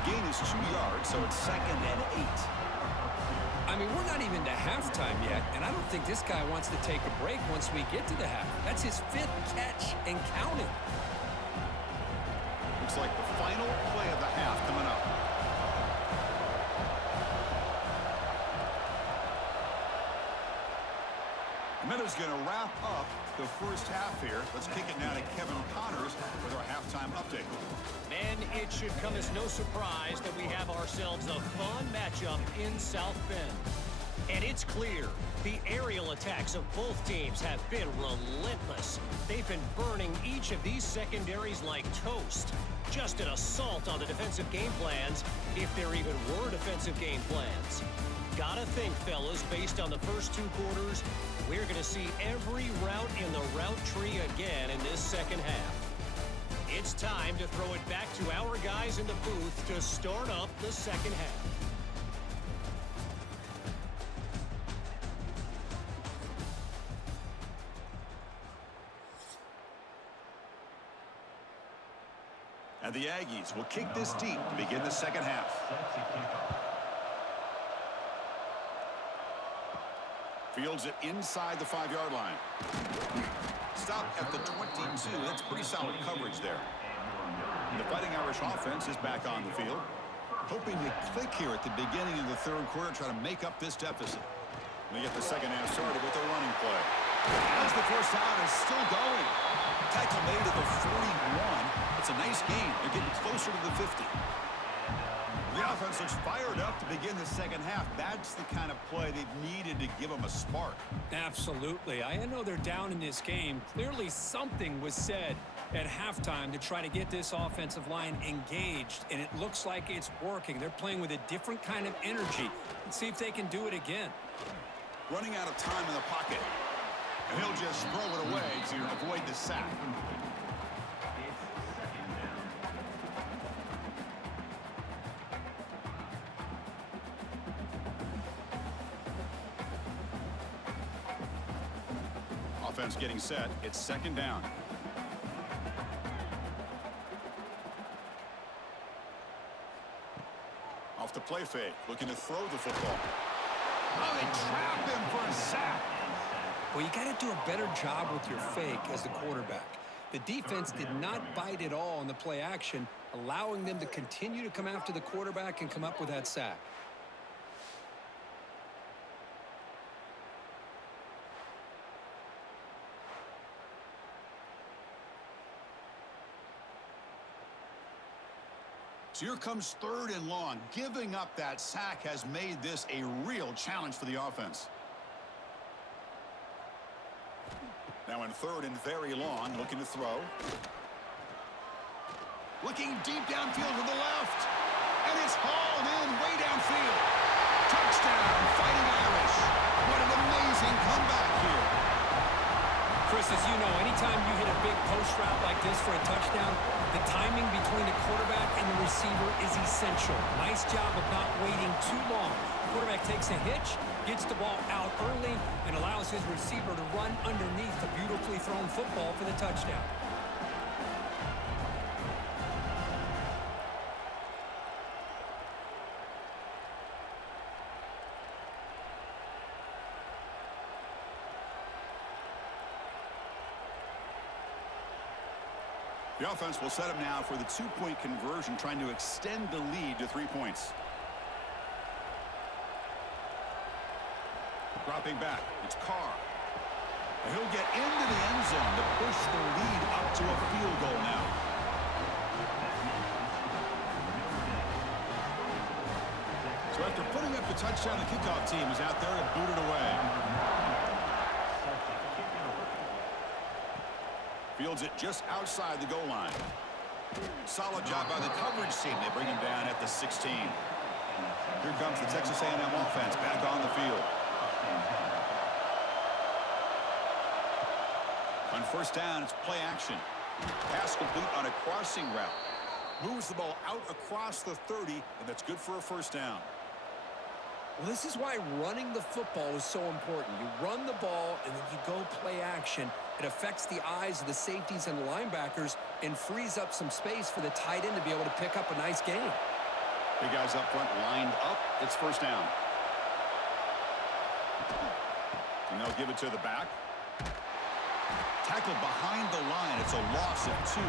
The gain is 2 yards, so it's 2nd and 8. I mean, we're not even to halftime yet, and I don't think this guy wants to take a break once we get to the half. That's his 5th catch and counting. Looks like the final play of the half coming up. And that is going to wrap up the first half here. Let's kick it now to Kevin Connors with our halftime update. Man, it should come as no surprise that we have ourselves a fun matchup in South Bend. And it's clear the aerial attacks of both teams have been relentless. They've been burning each of these secondaries like toast. Just an assault on the defensive game plans, if there even were defensive game plans. Gotta think, fellas, based on the first 2 quarters, we're going to see every route in the route tree again in this second half. It's time to throw it back to our guys in the booth to start up the second half. And the Aggies will kick this deep to begin the second half. Fields it inside the 5-yard line. Stop at the 22. That's pretty solid coverage there. And the Fighting Irish offense is back on the field, hoping to click here at the beginning of the third quarter, try to make up this deficit. We get the second half started with a running play. As the first down is still going. Tackle made at the 41. It's a nice gain. They're getting closer to the 50. The offense looks fired up to begin the second half. That's the kind of play they've needed to give them a spark. Absolutely. I know they're down in this game. Clearly something was said at halftime to try to get this offensive line engaged, and it looks like it's working. They're playing with a different kind of energy. Let's see if they can do it again. Running out of time in the pocket. And he'll just throw it away to avoid the sack. Offense getting set. It's second down. Off the play fake, looking to throw the football. Oh, they trap him for a sack. Well, you got to do a better job with your fake as the quarterback. The defense did not bite at all in the play action, allowing them to continue to come after the quarterback and come up with that sack. So here comes third and long. Giving up that sack has made this a real challenge for the offense. Now in third and very long, looking to throw. Looking deep downfield to the left. And it's hauled in way downfield. Touchdown, Fighting Irish. What an amazing comeback here. Chris, as you know, anytime you hit a big post route like this for a touchdown, the timing between the quarterback and the receiver is essential. Nice job of not waiting too long. Quarterback takes a hitch, gets the ball out early, and allows his receiver to run underneath the beautifully thrown football for the touchdown. The offense will set up now for the two-point conversion, trying to extend the lead to 3 points. Dropping back, it's Carr. And he'll get into the end zone to push the lead up to a field goal now. So after putting up the touchdown, the kickoff team is out there to boot it away. Fields it just outside the goal line. Solid job by the coverage team. They bring him down at the 16. Here comes the Texas A&M offense back on the field. On first down, it's play action. Pass complete on a crossing route. Moves the ball out across the 30, and that's good for a first down. Well, this is why running the football is so important. You run the ball, and then you go play action. It affects the eyes of the safeties and the linebackers and frees up some space for the tight end to be able to pick up a nice gain. Big guys up front lined up. It's first down. And they'll give it to the back. Tackle behind the line. It's a loss of 2.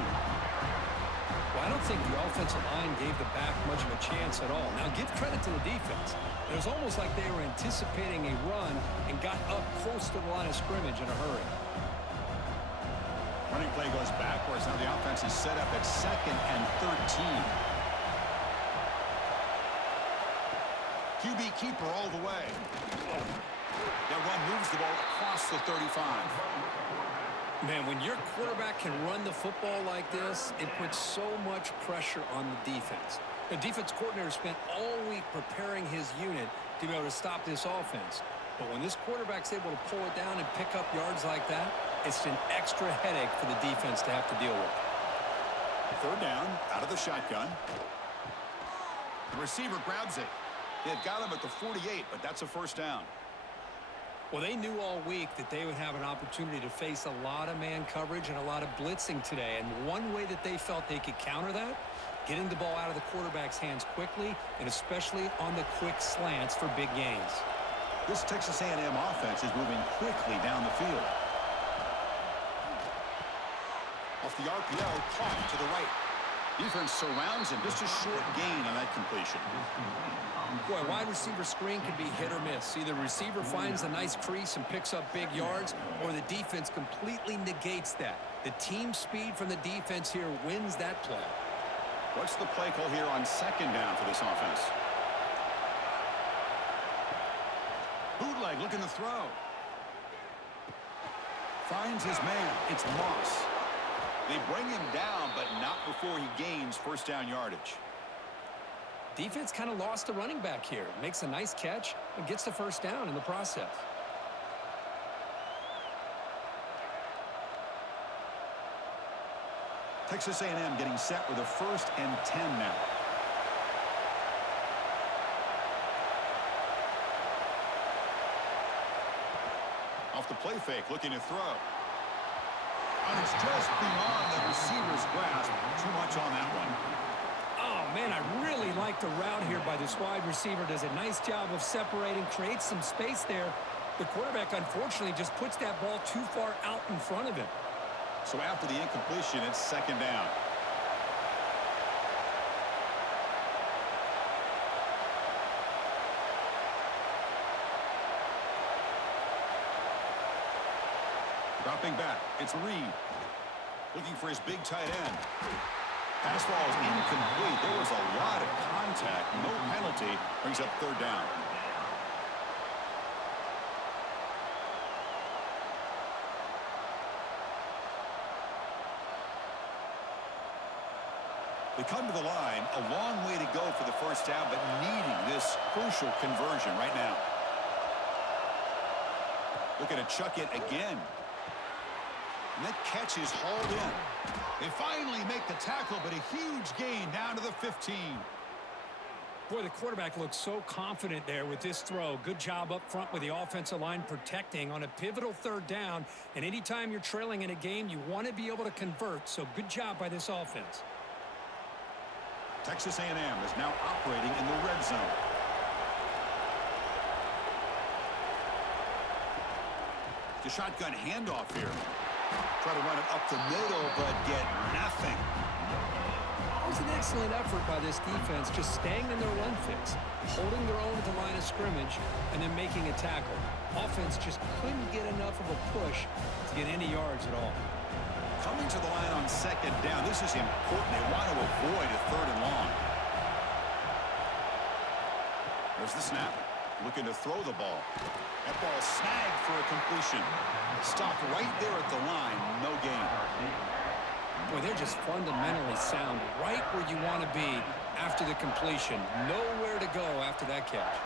Well, I don't think the offensive line gave the back much of a chance at all. Now, give credit to the defense. It was almost like they were anticipating a run and got up close to the line of scrimmage in a hurry. Running play goes backwards. Now the offense is set up at 2nd and 13. QB keeper all the way. That run moves the ball across the 35. Man, when your quarterback can run the football like this, it puts so much pressure on the defense. The defense coordinator spent all week preparing his unit to be able to stop this offense. But when this quarterback's able to pull it down and pick up yards like that, it's an extra headache for the defense to have to deal with. Third down, out of the shotgun. The receiver grabs it. They've got him at the 48, but that's a first down. Well, they knew all week that they would have an opportunity to face a lot of man coverage and a lot of blitzing today. And one way that they felt they could counter that, getting the ball out of the quarterback's hands quickly, and especially on the quick slants for big gains. This Texas A&M offense is moving quickly down the field. Off the RPO, caught to the right. Defense surrounds him. Just a short gain on that completion. Boy, wide receiver screen can be hit or miss. Either receiver finds a nice crease and picks up big yards, or the defense completely negates that. The team speed from the defense here wins that play. What's the play call here on second down for this offense? Bootleg looking to throw. Finds his man. It's Moss. They bring him down, but not before he gains first down yardage. Defense kind of lost the running back here. Makes a nice catch and gets the first down in the process. Texas A&M getting set with a 1st and 10 now. Off the play fake, looking to throw. And it's just beyond the receiver's grasp. Too much on that one. Oh, man, I really like the route here by this wide receiver. Does a nice job of separating, creates some space there. The quarterback, unfortunately, just puts that ball too far out in front of him. So after the incompletion, it's second down. Dropping back, it's Reed. Looking for his big tight end. Pass ball is incomplete. There was a lot of contact. No penalty. Brings up third down. They come to the line, a long way to go for the first down, but needing this crucial conversion right now. Looking to chuck it again. And that catch is hauled in. They finally make the tackle, but a huge gain down to the 15. Boy, the quarterback looks so confident there with this throw. Good job up front with the offensive line protecting on a pivotal third down. And anytime you're trailing in a game, you want to be able to convert. So good job by this offense. Texas A&M is now operating in the red zone. The shotgun handoff here. Try to run it up the middle, but get nothing. It was an excellent effort by this defense, just staying in their run fix, holding their own at the line of scrimmage, and then making a tackle. Offense just couldn't get enough of a push to get any yards at all. Coming to the line on second down, this is important. They want to avoid a third and long. There's the snap. Looking to throw the ball. That ball snagged for a completion. Stopped right there at the line. No gain. Boy, they're just fundamentally sound. Right where you want to be after the completion. Nowhere to go after that catch.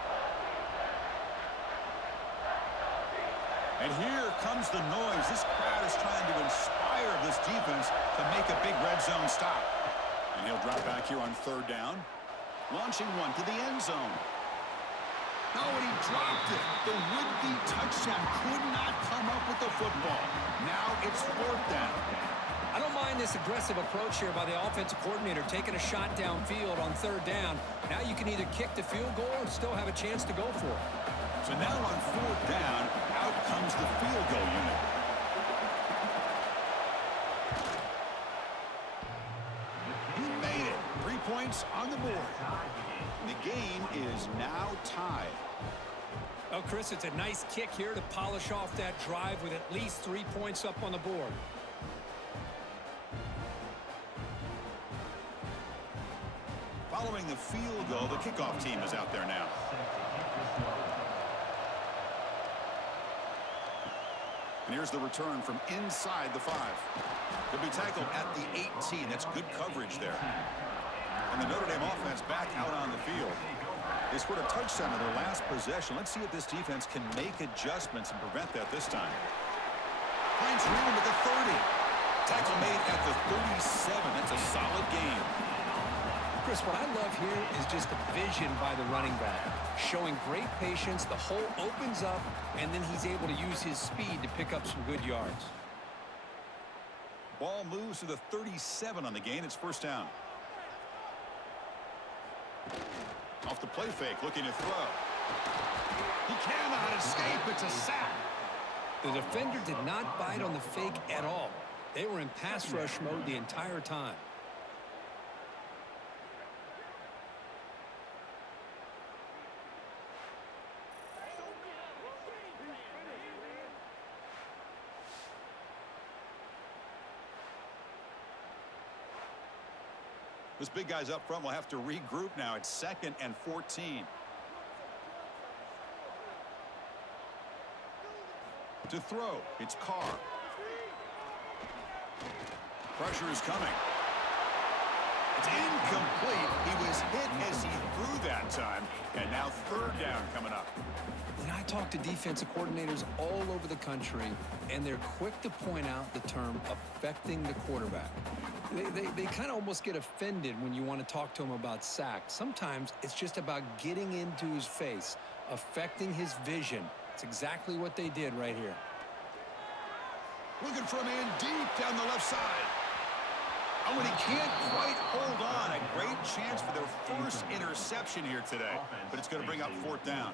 And here comes the noise. This crowd is trying to inspire this defense to make a big red zone stop. And he'll drop back here on third down. Launching one to the end zone. Oh, and he dropped it. The would-be touchdown could not come up with the football. Now it's fourth down. I don't mind this aggressive approach here by the offensive coordinator, taking a shot downfield on third down. Now you can either kick the field goal or still have a chance to go for it. So now on fourth down, out comes the field goal unit. He made it. 3 points on the board. The game is now tied. Oh, Chris, it's a nice kick here to polish off that drive with at least 3 points up on the board. Following the field goal, the kickoff team is out there now. And here's the return from inside the 5. He'll be tackled at the 18. That's good coverage there. And the Notre Dame offense back out on the field. They scored a touchdown in their last possession. Let's see if this defense can make adjustments and prevent that this time. Finds room at the 30. Tackle made at the 37. That's a solid gain. Chris, what I love here is just the vision by the running back. Showing great patience, the hole opens up, and then he's able to use his speed to pick up some good yards. Ball moves to the 37 on the gain. It's first down. Off the play fake, looking to throw. He cannot escape. It's a sack. The defender did not bite on the fake at all. They were in pass rush mode the entire time. This big guy's up front will have to regroup now. It's 2nd and 14. To throw, it's Carr. Pressure is coming. It's incomplete. He was hit as he threw that time. And now 3rd down coming up. And I talk to defensive coordinators all over the country, and they're quick to point out the term affecting the quarterback. They kind of almost get offended when you want to talk to them about sacks. Sometimes it's just about getting into his face, affecting his vision. It's exactly what they did right here. Looking for a man deep down the left side. Oh, and he can't quite hold on. A great chance for their first interception here today, but it's going to bring up 4th down.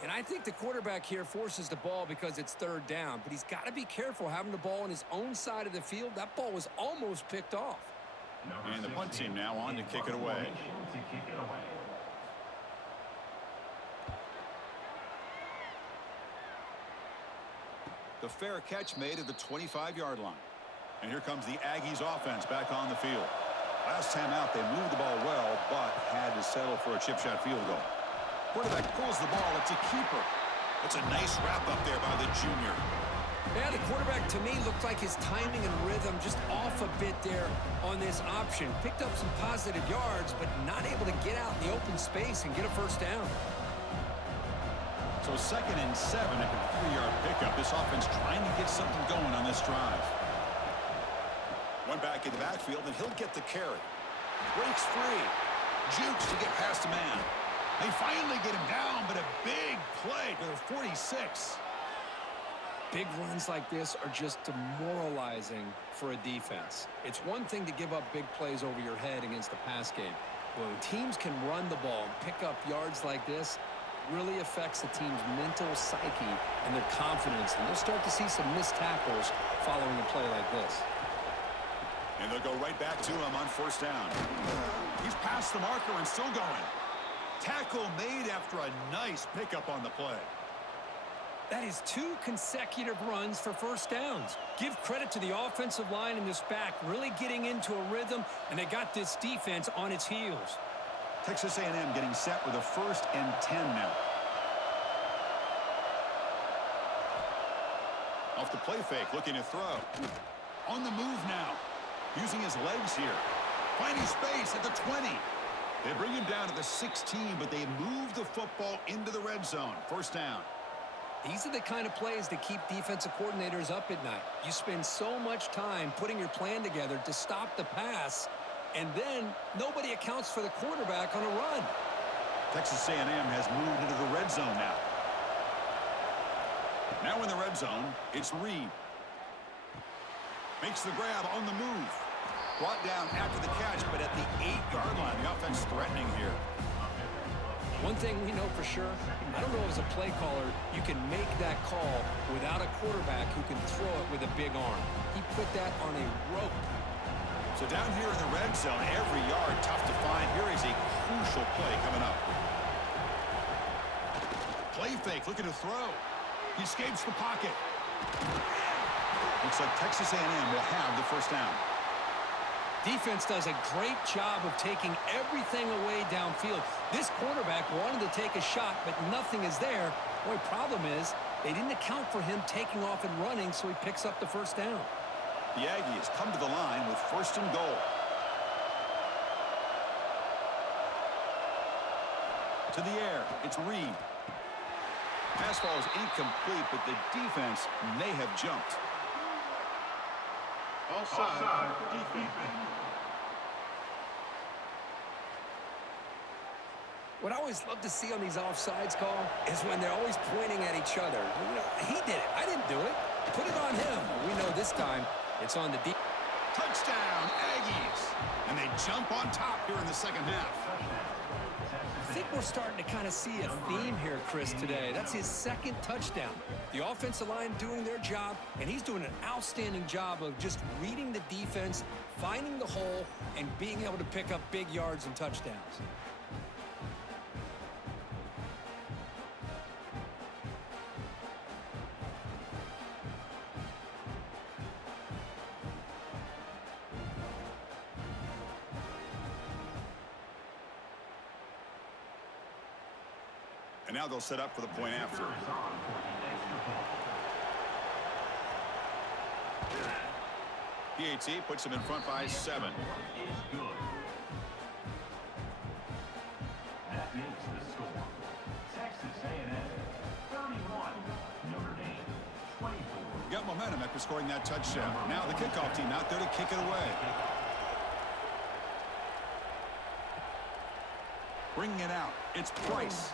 And I think the quarterback here forces the ball because it's 3rd down, but he's got to be careful having the ball on his own side of the field. That ball was almost picked off. And the punt team now on to kick it away. The fair catch made at the 25-yard line. And here comes the Aggies offense back on the field. Last time out, they moved the ball well, but had to settle for a chip shot field goal. Quarterback pulls the ball. It's a keeper. It's a nice wrap up there by the junior. Yeah, the quarterback to me looked like his timing and rhythm just off a bit there on this option. Picked up some positive yards, but not able to get out in the open space and get a first down. So 2nd and 7 at the 3-yard pickup. This offense trying to get something going on this drive. One back in the backfield, and he'll get the carry. Breaks free. Jukes to get past a man. They finally get him down, but a big play to the 46. Big runs like this are just demoralizing for a defense. It's one thing to give up big plays over your head against the pass game. But when teams can run the ball and pick up yards like this, really affects the team's mental psyche and their confidence. And they'll start to see some missed tackles following a play like this. And they'll go right back to him on 1st down. He's past the marker and still going. Tackle made after a nice pickup on the play. That is 2 consecutive runs for first downs. Give credit to the offensive line in this back, really getting into a rhythm, and they got this defense on its heels. Texas A&M getting set with a 1st and 10 now. Off the play fake, looking to throw. On the move now. Using his legs here. Finding space at the 20. They bring him down to the 16, but they move the football into the red zone. First down. These are the kind of plays that keep defensive coordinators up at night. You spend so much time putting your plan together to stop the pass, and then nobody accounts for the quarterback on a run. Texas A&M has moved into the red zone now. Now in the red zone, it's Reed. Makes the grab on the move. Brought down after the catch, but at the 8-yard line. The offense threatening here. One thing we know for sure, I don't know as a play caller, you can make that call without a quarterback who can throw it with a big arm. He put that on a rope. So down here in the red zone, every yard tough to find. Here is a crucial play coming up. Play fake, looking to throw. He escapes the pocket. Looks like Texas A&M will have the first down. Defense does a great job of taking everything away downfield. This quarterback wanted to take a shot, but nothing is there. Boy, problem is they didn't account for him taking off and running, so he picks up the first down. The Aggies come to the line with 1st and goal. To the air, it's Reed. Pass ball is incomplete, but the defense may have jumped. Offside defense. What I always love to see on these offsides call is when they're always pointing at each other. You know, he did it. I didn't do it. Put it on him. We know this time it's on the deep. Touchdown, Aggies. And they jump on top here in the second half. I think we're starting to kind of see a theme here, Chris, today. That's his second touchdown. The offensive line doing their job, and he's doing an outstanding job of just reading the defense, finding the hole, and being able to pick up big yards and touchdowns. And now they'll set up for the point after. PAT puts them in front by 7. That makes the score. Texas A&M 31, Notre Dame 24. Got momentum after scoring that touchdown. Now the kickoff team out there to kick it away. Bringing it out. It's Price.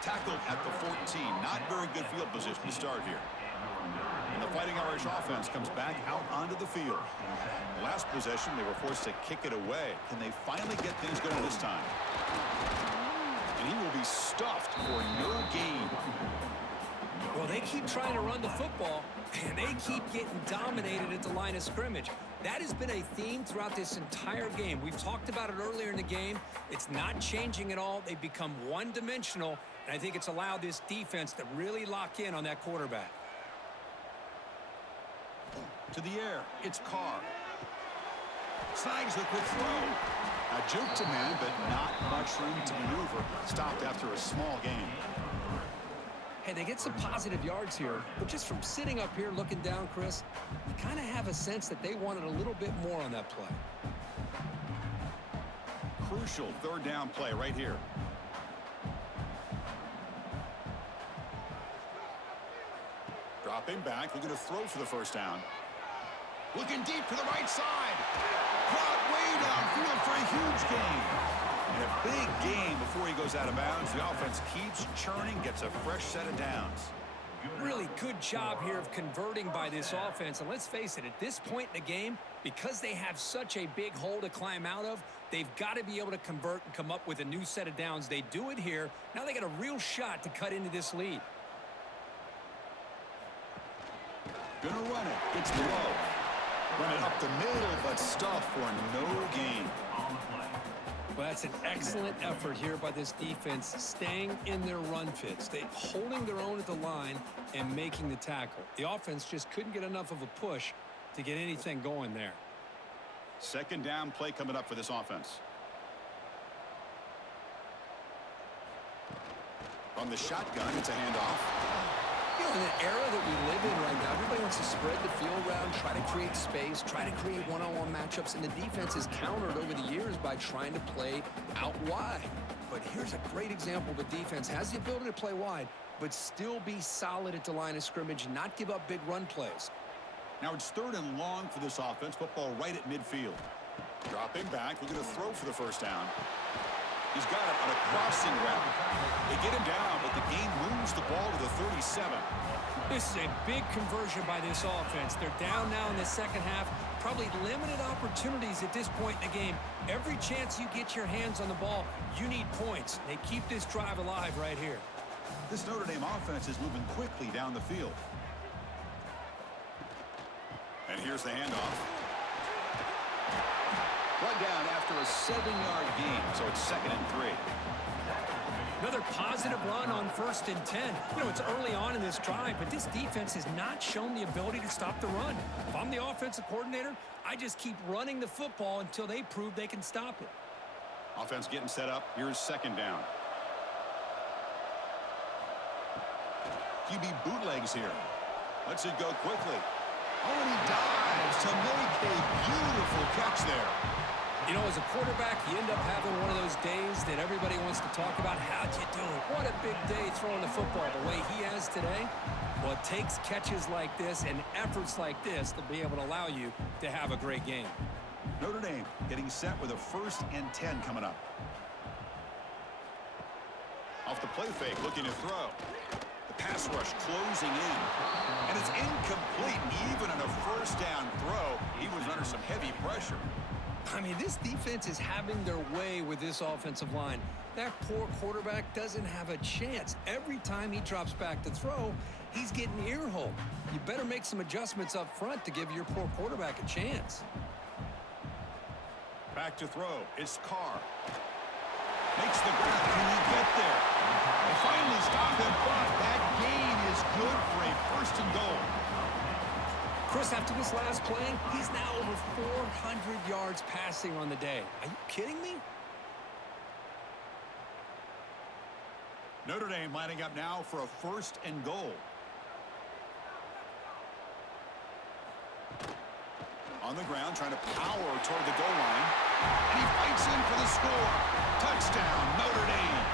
Tackled at the 14. Not very good field position to start here. And the Fighting Irish offense comes back out onto the field. Last possession, they were forced to kick it away. Can they finally get things going this time? And he will be stuffed for no gain. Well, they keep trying to run the football, and they keep getting dominated at the line of scrimmage. That has been a theme throughout this entire game. We've talked about it earlier in the game. It's not changing at all. They've become one-dimensional, and I think it's allowed this defense to really lock in on that quarterback. To the air, it's Carr. Snags the quick throw. A juke to man, but not much room to maneuver. Stopped after a small gain. Hey, they get some positive yards here, but just from sitting up here looking down, Chris, you kind of have a sense that they wanted a little bit more on that play. Crucial third down play right here. Dropping back, looking to throw for the first down. Looking deep to the right side. Caught way downfield for a huge gain. And a big gain before he goes out of bounds. The offense keeps churning, gets a fresh set of downs. Really good job here of converting by this offense. And let's face it, at this point in the game, because they have such a big hole to climb out of, they've got to be able to convert and come up with a new set of downs. They do it here. Now they got a real shot to cut into this lead. Gonna run it. It's low. Run it up the middle, but stuff for no gain. Well, that's an excellent effort here by this defense, staying in their run fits. They holding their own at the line and making the tackle. The offense just couldn't get enough of a push to get anything going there. Second down play coming up for this offense. From the shotgun, it's a handoff. You know, in the era that we live in right now, everybody wants to spread the field around, try to create space, try to create one-on-one matchups, and the defense is countered over the years by trying to play out wide. But here's a great example of a defense has the ability to play wide, but still be solid at the line of scrimmage and not give up big run plays. Now it's third and long for this offense. Football right at midfield. Dropping back, looking to throw for the first down. He's got it on a crossing route. They get him down, but the game moves the ball to the 37. This is a big conversion by this offense. They're down now in the second half. Probably limited opportunities at this point in the game. Every chance you get your hands on the ball, you need points. They keep this drive alive right here. This Notre Dame offense is moving quickly down the field. And here's the handoff. Run down after a 7-yard gain, so it's 2nd and 3. Another positive run on 1st and 10. You know, it's early on in this drive, but this defense has not shown the ability to stop the run. If I'm the offensive coordinator, I just keep running the football until they prove they can stop it. Offense getting set up. Here's 2nd down. QB bootlegs here. Lets it go quickly. Oh, and he dives to make a beautiful catch there. You know, as a quarterback, you end up having one of those days that everybody wants to talk about. How'd you do it? What a big day throwing the football the way he has today. Well, it takes catches like this and efforts like this to be able to allow you to have a great game. Notre Dame getting set with a 1st and 10 coming up. Off the play fake, looking to throw. The pass rush closing in. And it's incomplete. Even on a first down throw, he was under some heavy pressure. I mean, this defense is having their way with this offensive line. That poor quarterback doesn't have a chance. Every time he drops back to throw, he's getting ear-hole. You better make some adjustments up front to give your poor quarterback a chance. Back to throw. It's Carr. Makes the grab. Can he get there? They finally stop him, but that gain is good for a first and goal. Chris, after this last play, he's now over 400 yards passing on the day. Are you kidding me? Notre Dame lining up now for a first and goal. On the ground, trying to power toward the goal line. And he fights in for the score. Touchdown, Notre Dame.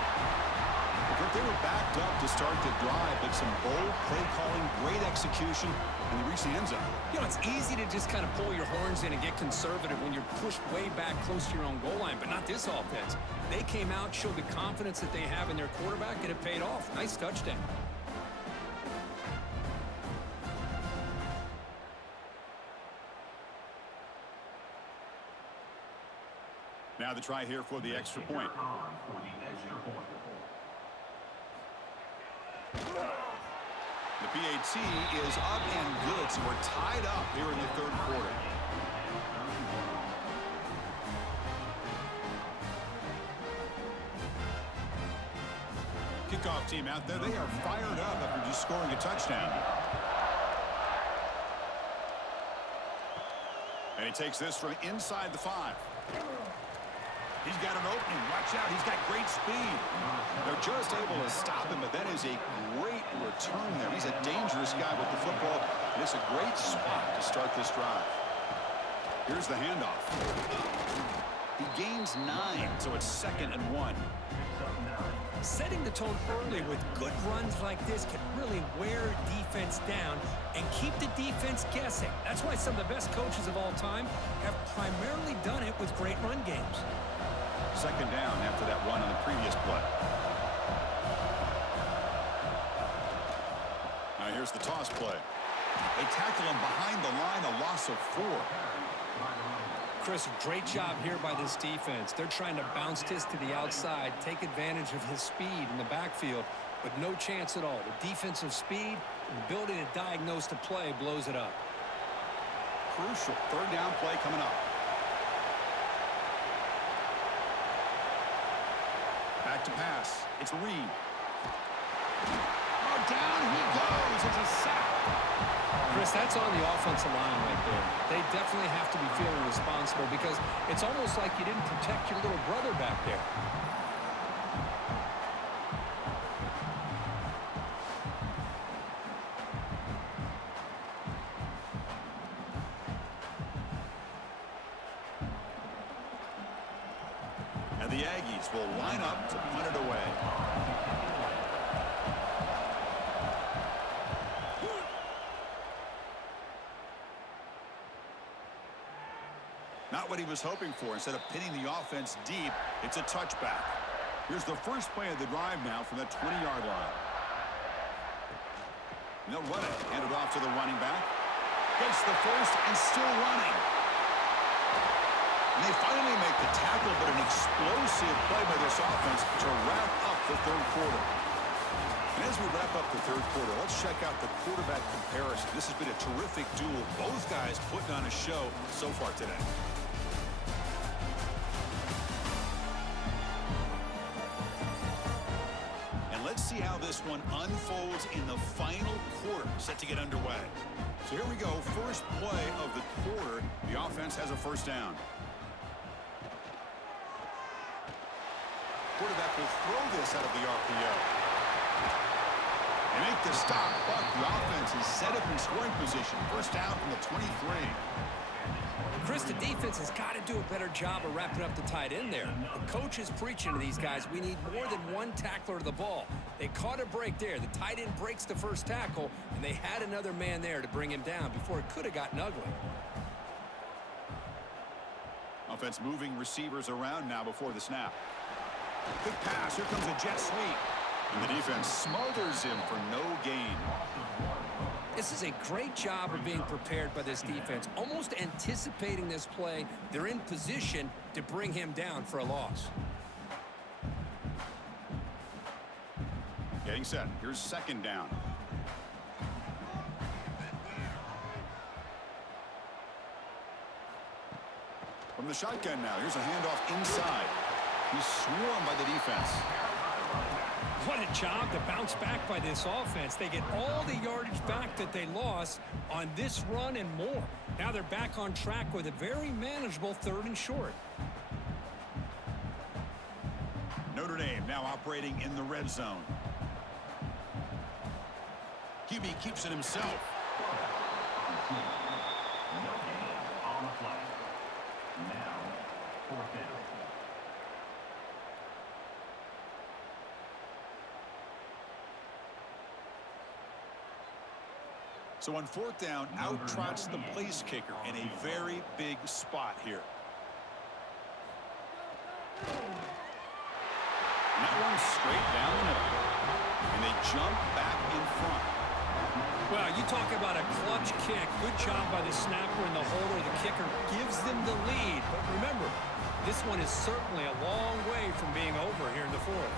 They were backed up to start the drive, but some bold play calling, great execution, and they reached the end zone. You know, it's easy to just kind of pull your horns in and get conservative when you're pushed way back close to your own goal line, but not this offense. They came out, showed the confidence that they have in their quarterback, and it paid off. Nice touchdown. Now the try here for the extra point. The PAT is up and good, so we're tied up here in the third quarter. Kickoff team out there. They are fired up after just scoring a touchdown. And he takes this from inside the 5. He's got an opening. Watch out. He's got great speed. They're just able to stop him, but that is a great return there. He's a dangerous guy with the football, and it's a great spot to start this drive. Here's the handoff. He gains 9, so it's 2nd and 1. Setting the tone early with good runs like this can really wear defense down and keep the defense guessing. That's why some of the best coaches of all time have primarily done it with great run games. 2nd down after that run on the previous play. Now here's the toss play. They tackle him behind the line, a loss of 4. Chris, great job here by this defense. They're trying to bounce this to the outside, take advantage of his speed in the backfield, but no chance at all. The defensive speed and ability to diagnose the play blows it up. Crucial 3rd down play coming up. Back to pass. It's Reed. Oh, down he goes. It's a sack. Chris, that's on the offensive line right there. They definitely have to be feeling responsible because it's almost like you didn't protect your little brother back there. And the Aggies will line up to punt it away. Not what he was hoping for. Instead of pinning the offense deep, it's a touchback. Here's the first play of the drive now from the 20-yard line. And they'll run it. Hand it off to the running back. Gets the first and still running. And they finally make the tackle, but an explosive play by this offense to wrap up the third quarter. And as we wrap up the third quarter, let's check out the quarterback comparison. This has been a terrific duel. Both guys putting on a show so far today. And let's see how this one unfolds in the final quarter, set to get underway. So here we go. First play of the quarter. The offense has a first down. Quarterback will throw this out of the RPO. They make the stop, but the offense is set up in scoring position. First down from the 23. Chris, the defense has got to do a better job of wrapping up the tight end there. The coach is preaching to these guys, we need more than one tackler to the ball. They caught a break there. The tight end breaks the first tackle, and they had another man there to bring him down before it could have gotten ugly. Offense moving receivers around now before the snap. Quick pass. Here comes a jet sweep. And the defense smothers him for no gain. This is a great job of being prepared by this defense. Almost anticipating this play, they're in position to bring him down for a loss. Getting set. Here's second down. From the shotgun now. Here's a handoff inside. He's swarmed by the defense. What a job to bounce back by this offense. They get all the yardage back that they lost on this run and more. Now they're back on track with a very manageable 3rd and short. Notre Dame now operating in the red zone. QB keeps it himself. No gain on the play. Now, 4th down. So on 4th down, out trots the place kicker in a very big spot here. And that one's straight down the middle. And they jump back in front. Well, you talk about a clutch kick. Good job by the snapper and the holder. The kicker gives them the lead. But remember, this one is certainly a long way from being over here in the 4th.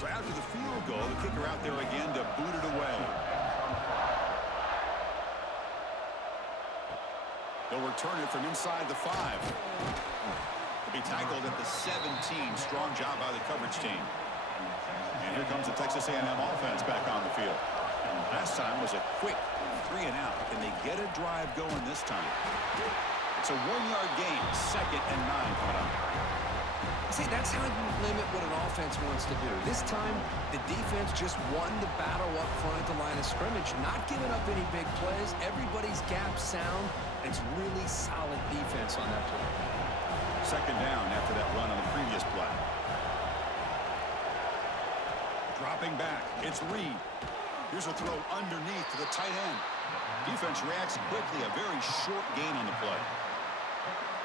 So after the field goal, the kicker out there again to boot it away. They'll return it from inside the 5. They'll be tackled at the 17. Strong job by the coverage team. And here comes the Texas A&M offense back on the field. Last time was a quick 3 and out. Can they get a drive going this time? It's a 1-yard gain. 2nd and 9 coming up. See, that's how you limit what an offense wants to do. This time, the defense just won the battle up front at the line of scrimmage, not giving up any big plays. Everybody's gap sound. It's really solid defense on that play. 2nd down after that run on the previous play. Dropping back, it's Reed. Here's a throw underneath to the tight end. Defense reacts quickly, a very short gain on the play.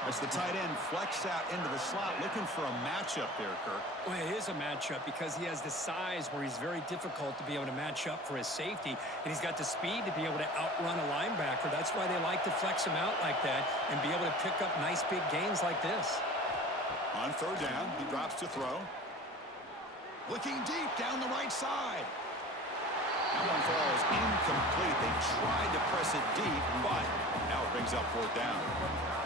As the tight end flexed out into the slot, looking for a matchup there, Kirk. Well, it is a matchup because he has the size where he's very difficult to be able to match up for his safety, and he's got the speed to be able to outrun a linebacker. That's why they like to flex him out like that and be able to pick up nice big gains like this. On 3rd down, he drops to throw. Looking deep down the right side. That one falls incomplete. They tried to press it deep, but now it brings up 4th down.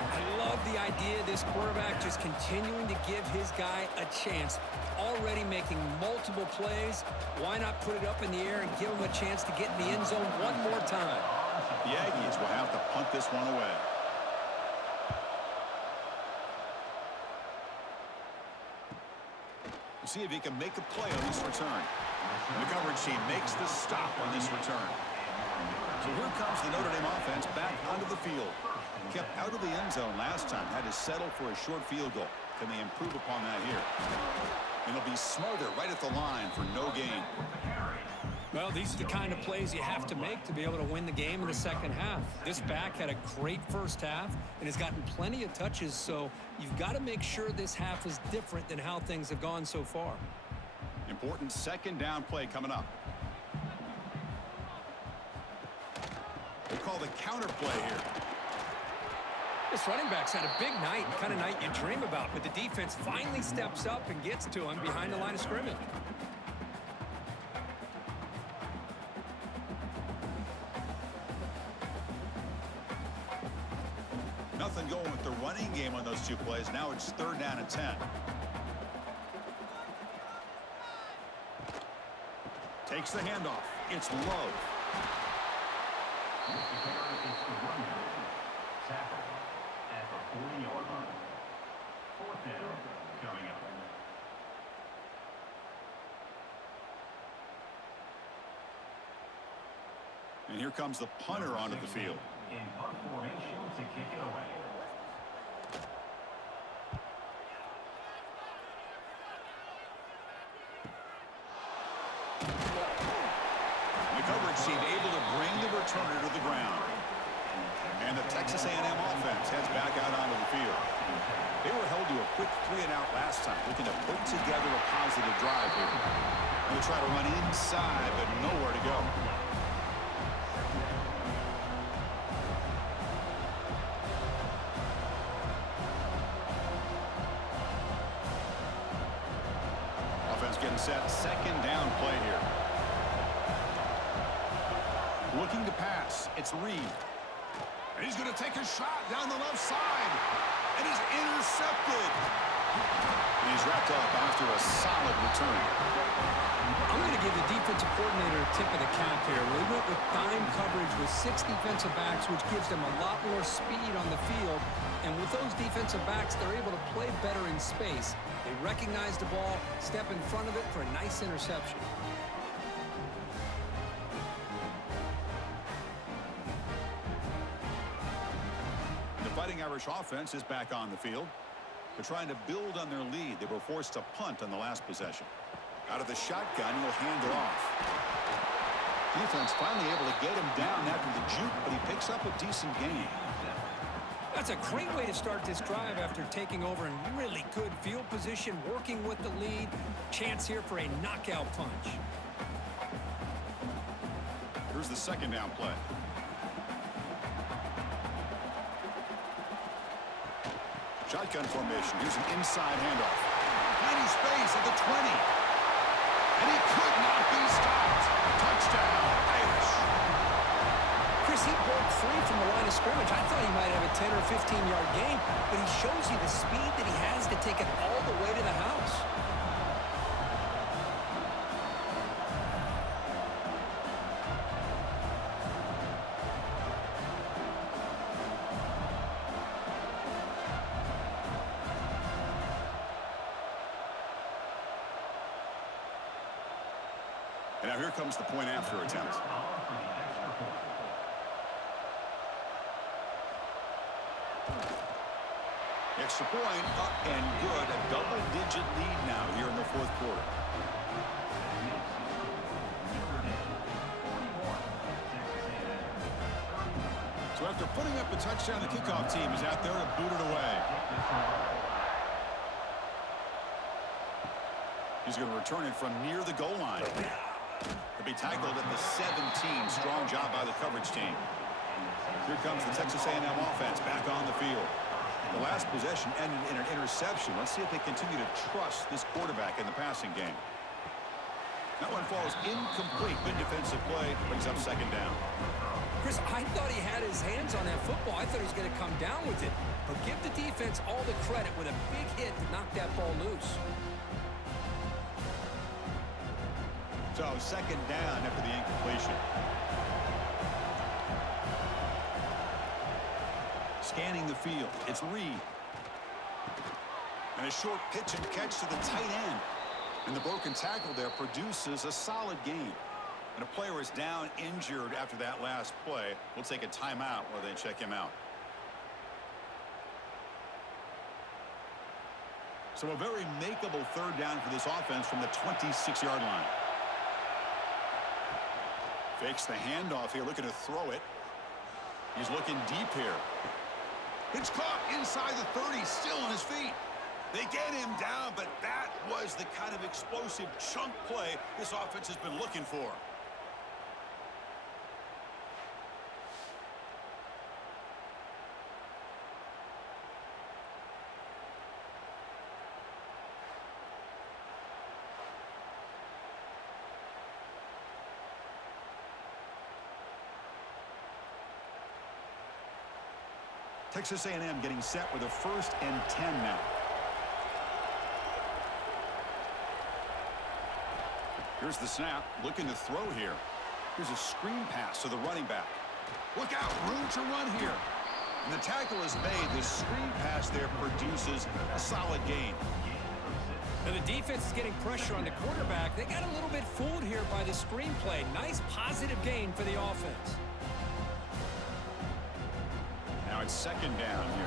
I love the idea of this quarterback just continuing to give his guy a chance. Already making multiple plays. Why not put it up in the air and give him a chance to get in the end zone one more time? The Aggies will have to punt this one away. We'll see if he can make a play on this return. The coverage team makes the stop on this return. So here comes the Notre Dame offense back onto the field. Kept out of the end zone last time. Had to settle for a short field goal. Can they improve upon that here? And it'll be Smother right at the line for no gain. Well, these are the kind of plays you have to make to be able to win the game in the second half. This back had a great first half and has gotten plenty of touches, so you've got to make sure this half is different than how things have gone so far. Important 2nd down play coming up. They call the counter play here. This running back's had a big night, the kind of night you dream about, but the defense finally steps up and gets to him behind the line of scrimmage. Nothing going with the running game on those 2 plays. Now it's 3rd down and 10. Takes the handoff. It's Love. Tackle at the 40-yard line. 4th down coming up. And here comes the punter onto the field. In punt formation to kick it away. The coverage team able to bring the returner to the ground. And the Texas A&M offense heads back out onto the field. They were held to a quick 3-and-out last time, looking to put together a positive drive here. They'll try to run inside, but nowhere to go. Offense getting set. Second down play here. Looking to pass. It's Reed. And he's going to take a shot down the left side. And he's intercepted. And he's wrapped up after a solid return. I'm going to give the defensive coordinator a tip of the cap here. They went with dime coverage with 6 defensive backs, which gives them a lot more speed on the field. And with those defensive backs, they're able to play better in space. They recognize the ball, step in front of it for a nice interception. Fighting Irish offense is back on the field. They're trying to build on their lead. They were forced to punt on the last possession. Out of the shotgun, he'll hand it off. Defense finally able to get him down after the juke, but he picks up a decent gain. That's a great way to start this drive after taking over in really good field position, working with the lead. Chance here for a knockout punch. Here's the second down play. Shotgun formation. Here's an inside handoff. Tiny space at the 20. And he could not be stopped. Touchdown, Irish. Chris, he broke free from the line of scrimmage. I thought he might have a 10 or 15-yard gain, but he shows you the speed that he has to take it all the way to the house. And now here comes the point after attempt. Extra point up and good. A double-digit lead now here in the fourth quarter. So after putting up a touchdown, the kickoff team is out there to boot it away. He's going to return it from near the goal line. To be tackled at the 17. Strong job by the coverage team. Here comes the Texas A&M offense back on the field. The last possession ended in an interception. Let's see if they continue to trust this quarterback in the passing game. That one falls incomplete. Good defensive play. Brings up second down. Chris, I thought he had his hands on that football. I thought he was going to come down with it. But give the defense all the credit with a big hit to knock that ball loose. So second down after the incompletion. Scanning the field. It's Reed. And a short pitch and catch to the tight end. And the broken tackle there produces a solid gain. And a player is down injured after that last play. We'll take a timeout while they check him out. So a very makeable third down for this offense from the 26-yard line. Fakes the handoff here, looking to throw it. He's looking deep here. It's caught inside the 30, still on his feet. They get him down, but that was the kind of explosive chunk play this offense has been looking for. Texas A&M getting set with a 1st and 10 now. Here's the snap, looking to throw here. Here's a screen pass to the running back. Look out, room to run here. And the tackle is made. The screen pass there produces a solid gain. Now the defense is getting pressure on the quarterback. They got a little bit fooled here by the screen play. Nice positive gain for the offense. Now it's second down here.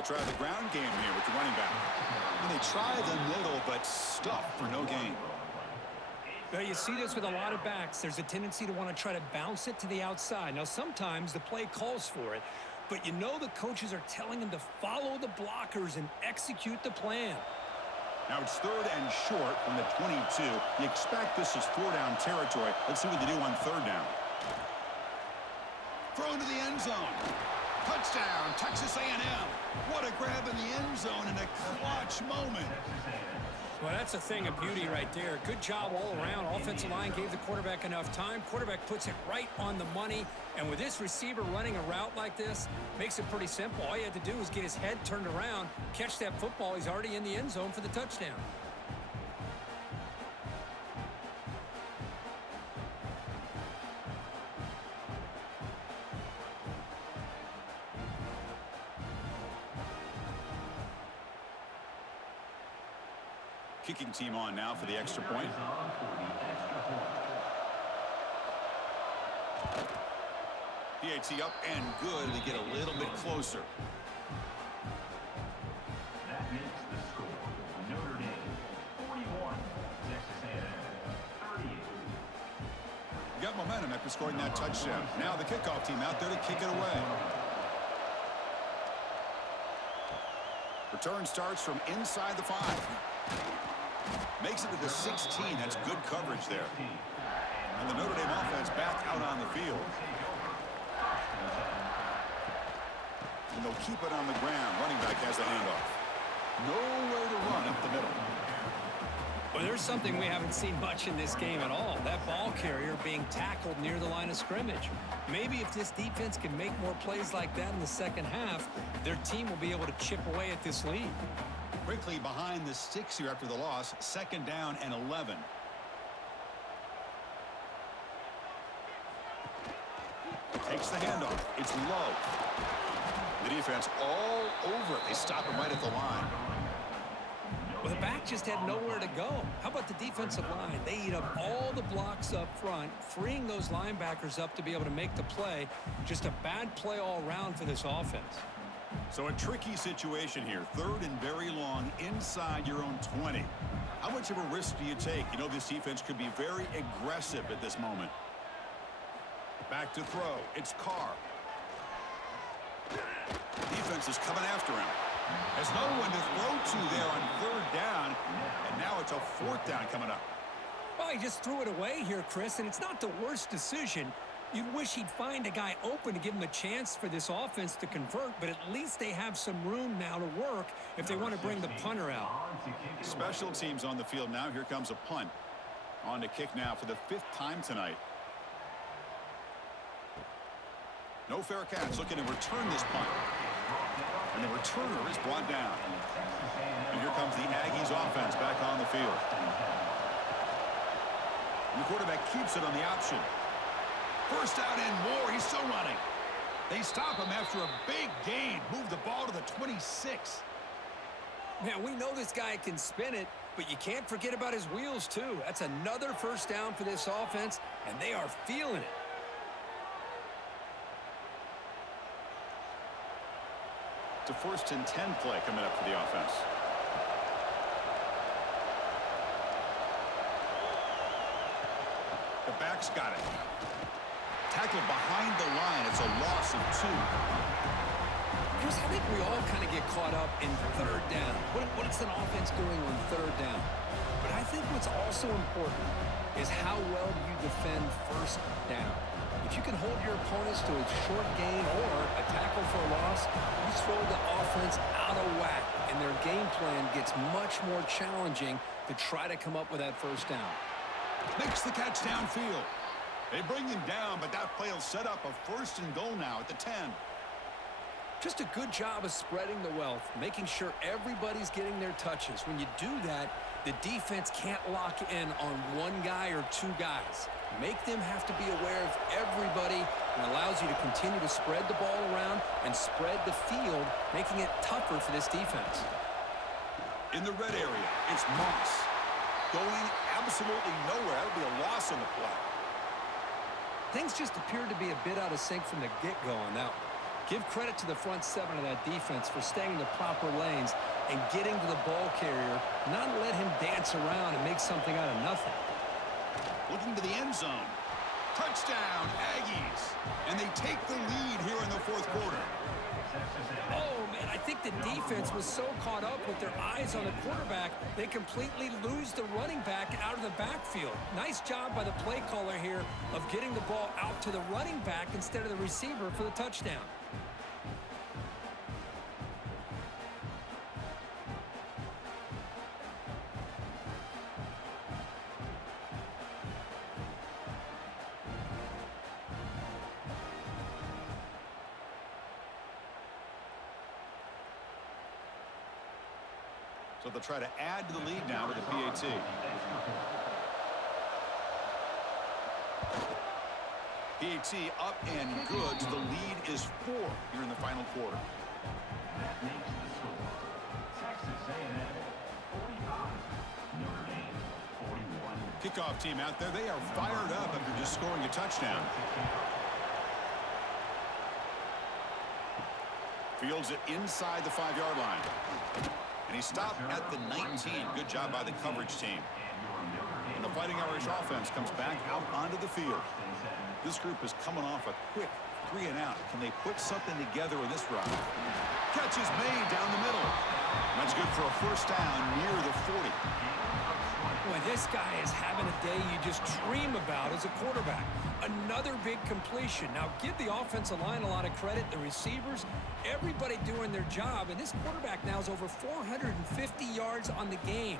They'll try the ground game here with the running back. And they try the middle, but stuff for no gain. Well, you see this with a lot of backs. There's a tendency to want to try to bounce it to the outside. Now, sometimes the play calls for it, but you know the coaches are telling them to follow the blockers and execute the plan. Now it's 3rd and short from the 22. You expect this is 4-down territory. Let's see what they do on 3rd down. Throw into the end zone. Touchdown, Texas A&M. What a grab in the end zone in a clutch moment. Well, that's a thing of beauty right there. Good job all around. Offensive line gave the quarterback enough time. Quarterback puts it right on the money. And with this receiver running a route like this, makes it pretty simple. All you had to do was get his head turned around, catch that football. He's already in the end zone for the touchdown. Kicking team on now for the extra point. PAT up and good. They get a little bit closer. That makes the score. Notre Dame 41, Texas A&M 38. Got momentum after scoring that touchdown. Now the kickoff team out there to kick it away. Return starts from inside the 5. Makes it to the 16. That's good coverage there. And the Notre Dame offense back out on the field. And they'll keep it on the ground. Running back has the handoff. Nowhere to run up the middle. Well, there's something we haven't seen much in this game at all. That ball carrier being tackled near the line of scrimmage. Maybe if this defense can make more plays like that in the second half, their team will be able to chip away at this lead. Quickly behind the sticks here after the loss. 2nd down and 11. Takes the handoff. It's low. The defense all over it. They stop him right at the line. Well, the back just had nowhere to go. How about the defensive line? They eat up all the blocks up front, freeing those linebackers up to be able to make the play. Just a bad play all around for this offense. So a tricky situation here. 3rd and very long inside your own 20. How much of a risk do you take? You know this defense could be very aggressive at this moment. Back to throw. It's Carr. Defense is coming after him. Has no one to throw to there on 3rd down. And now it's a 4th down coming up. Well, he just threw it away here, Chris, and it's not the worst decision. You'd wish he'd find a guy open to give him a chance for this offense to convert, but at least they have some room now to work if they want to bring the punter out. Special teams on the field now. Here comes a punt. On to kick now for the 5th time tonight. No fair catch, looking to return this punt. And the returner is brought down. And here comes the Aggies offense back on the field. And the quarterback keeps it on the option. 1st down and more. He's still running. They stop him after a big gain. Move the ball to the 26. Man, we know this guy can spin it, but you can't forget about his wheels, too. That's another 1st down for this offense, and they are feeling it. It's a 1st and 10 play coming up for the offense. The back's got it. Tackled behind the line. It's a loss of 2. Chris, I think we all kind of get caught up in 3rd down. What is an offense doing on 3rd down? But I think what's also important is how well do you defend 1st down. If you can hold your opponents to a short gain or a tackle for a loss, you throw the offense out of whack, and their game plan gets much more challenging to try to come up with that 1st down. Makes the catch downfield. They bring him down, but that play will set up a 1st and goal now at the 10. Just a good job of spreading the wealth, making sure everybody's getting their touches. When you do that, the defense can't lock in on one guy or 2 guys. Make them have to be aware of everybody, and allows you to continue to spread the ball around and spread the field, making it tougher for this defense. In the red area, it's Moss. Going absolutely nowhere. That would be a loss on the play. Things just appeared to be a bit out of sync from the get-go on that one. Give credit to the front seven of that defense for staying in the proper lanes and getting to the ball carrier, not let him dance around and make something out of nothing. Looking to the end zone. Touchdown, Aggies. And they take the lead here in the fourth quarter. Oh, man, I think the defense was so caught up with their eyes on the quarterback, they completely lose the running back out of the backfield. Nice job by the play caller here of getting the ball out to the running back instead of the receiver for the touchdown. So they'll try to add to the lead now with the PAT. PAT up and good. So the lead is 4 here in the final quarter. That makes the score. Texas A&M 45, Notre Dame 41. Kickoff team out there. They are fired up after just scoring a touchdown. Fields it inside the 5-yard line. And he stopped at the 19. Good job by the coverage team. And the Fighting Irish offense comes back out onto the field. This group is coming off a quick 3-and-out. Can they put something together in this drive? Catch is made down the middle. That's good for a first down near the 40. Boy, this guy is having a day you just dream about as a quarterback. Another big completion. Now, give the offensive line a lot of credit, the receivers, everybody doing their job, and this quarterback now is over 450 yards on the game.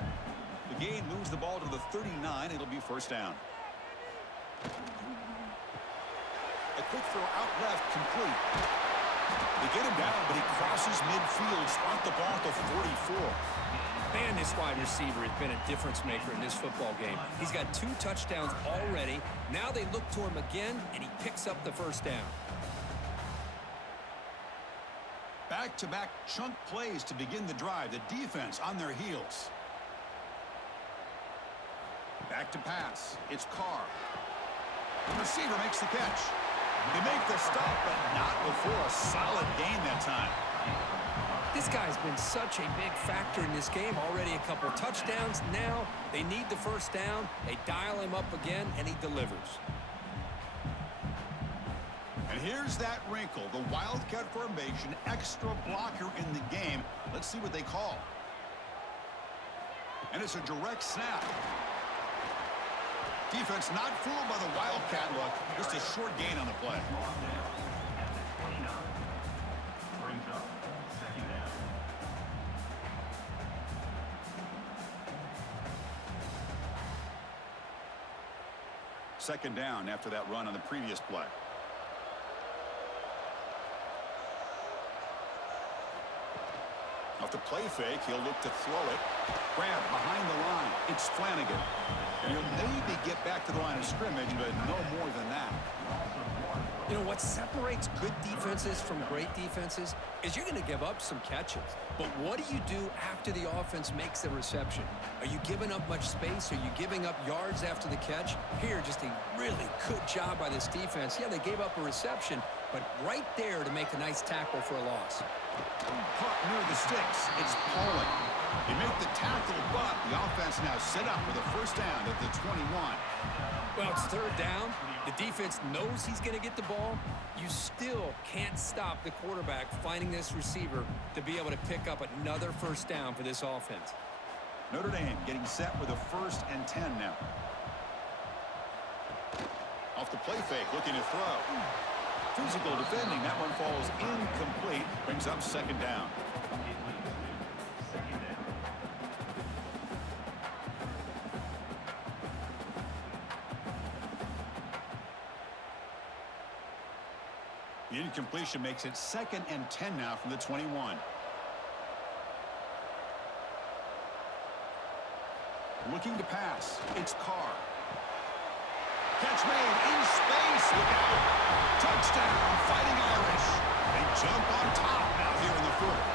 The gain moves the ball to the 39. It'll be first down. A quick throw out left, complete. They get him down, but he crosses midfield, spot the ball at the 44. Man, this wide receiver has been a difference maker in this football game. He's got 2 touchdowns already. Now they look to him again, and he picks up the first down. Back-to-back chunk plays to begin the drive. The defense on their heels. Back to pass. It's Carr. The receiver makes the catch. They make the stop, but not before a solid gain that time. This guy's been such a big factor in this game. Already a couple touchdowns. Now they need the first down. They dial him up again, and he delivers. And here's that wrinkle. The Wildcat formation, extra blocker in the game. Let's see what they call. And it's a direct snap. Defense not fooled by the Wildcat look. Just a short gain on the play. Brings up second down. Second down after that run on the previous play. Off the play fake, he'll look to throw it. Grab behind the line. It's Flanagan. And he'll maybe get back to the line of scrimmage, but no more than that. You know, what separates good defenses from great defenses is you're going to give up some catches. But what do you do after the offense makes the reception? Are you giving up much space? Are you giving up yards after the catch? Here, just a really good job by this defense. Yeah, they gave up a reception, but right there to make a nice tackle for a loss. Caught near the sticks. It's Pauling. They make the tackle, but the offense now set up with a first down at the 21. Well, it's third down. The defense knows he's going to get the ball. You still can't stop the quarterback finding this receiver to be able to pick up another first down for this offense. Notre Dame getting set with a 1st and 10 now. Off the play fake, looking to throw. Physical defending. That one falls incomplete. Brings up second down. The incompletion makes it 2nd and 10 now from the 21. Looking to pass. It's Carr. Catch made in space. Look out. Touchdown, Fighting Irish. They jump on top now here in the 4th.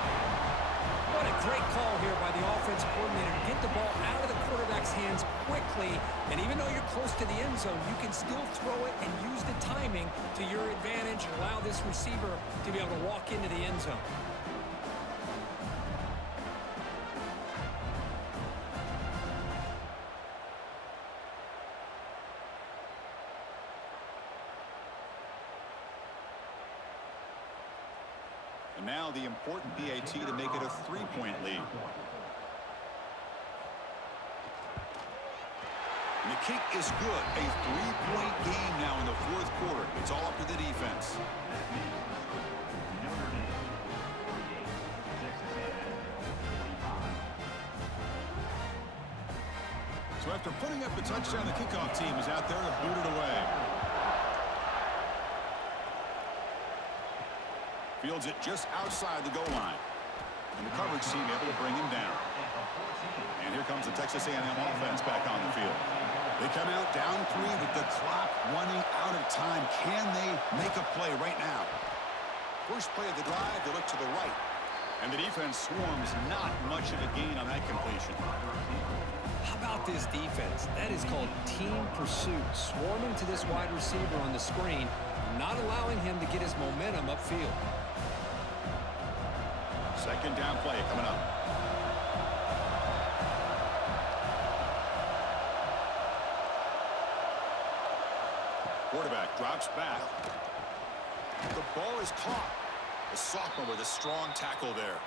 What a great call here by the offensive coordinator to get the ball out of the quarterback's hands quickly. And even though you're close to the end zone, you can still throw it and use the timing to your advantage and allow this receiver to be able to walk into the end zone. And now the important PAT to make it a 3-point lead. And the kick is good. A 3-point game now in the fourth quarter. It's all up to the defense. Notre Dame 48, Texas A&M 85. So after putting up the touchdown, the kickoff team is out there to boot it away. Fields it just outside the goal line. And the coverage team able to bring him down. And here comes the Texas A&M offense back on the field. They come out down 3 with the clock running out of time. Can they make a play right now? First play of the drive, they look to the right. And the defense swarms, not much of a gain on that completion. How about this defense? That is called team pursuit. Swarming to this wide receiver on the screen, not allowing him to get his momentum upfield. Second down play coming up. Quarterback drops back. The ball is caught. The sophomore with a strong tackle there.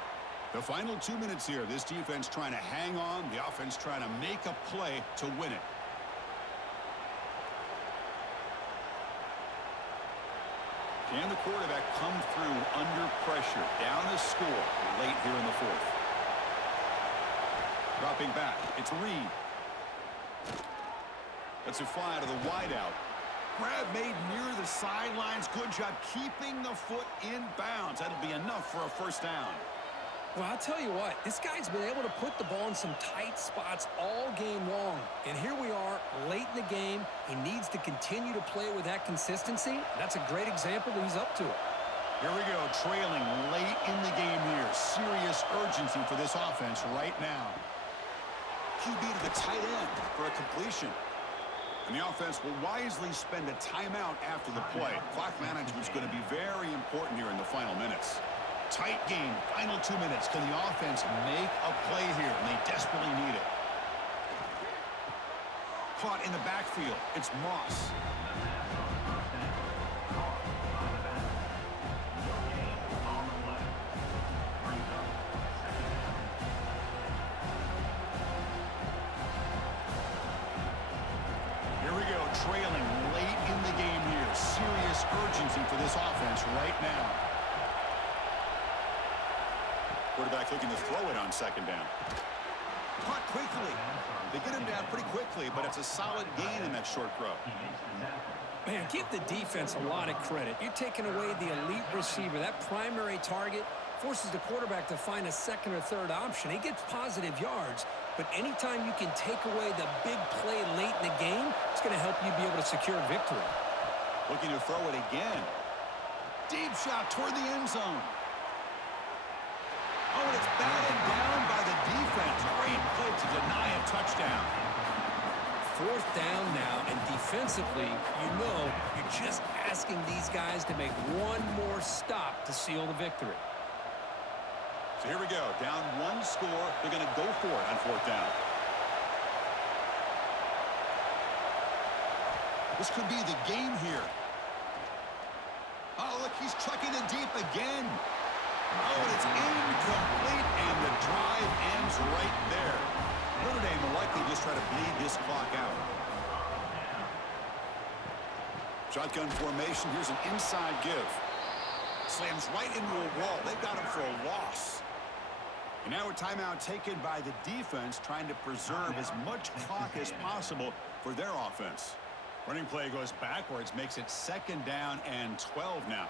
The final 2 minutes here. This defense trying to hang on. The offense trying to make a play to win it. Can the quarterback come through under pressure? Down a score late here in the fourth. Dropping back. It's Reed. That's a fly to the wideout. Grab made near the sidelines. Good job keeping the foot in bounds. That'll be enough for a first down. Well, I'll tell you what, this guy's been able to put the ball in some tight spots all game long. And here we are, late in the game. He needs to continue to play with that consistency. That's a great example that he's up to it. Here we go, trailing late in the game here. Serious urgency for this offense right now. QB to the tight end for a completion. And the offense will wisely spend a timeout after the play. Clock management's going to be very important here in the final minutes. Tight game, final 2 minutes. Can the offense make a play here? And they desperately need it. Caught in the backfield. It's Moss. Here we go, trailing late in the game here. Serious urgency for this offense right now. Quarterback looking to throw it on second down. Caught quickly. They get him down pretty quickly, but it's a solid gain in that short throw. Man, give the defense a lot of credit. You're taking away the elite receiver. That primary target forces the quarterback to find a second or third option. He gets positive yards, but anytime you can take away the big play late in the game, it's going to help you be able to secure victory. Looking to throw it again. Deep shot toward the end zone. Oh, and it's batted down by the defense. Great play to deny a touchdown. Fourth down now, and defensively, you know you're just asking these guys to make one more stop to seal the victory. So here we go. Down one score. They're going to go for it on fourth down. This could be the game here. Oh, look, he's trucking it deep again. Oh, and it's incomplete, and the drive ends right there. Notre Dame will likely just try to bleed this clock out. Shotgun formation. Here's an inside give. Slams right into a wall. They've got him for a loss. And now a timeout taken by the defense, trying to preserve as much clock as possible for their offense. Running play goes backwards, makes it second down and 12 now.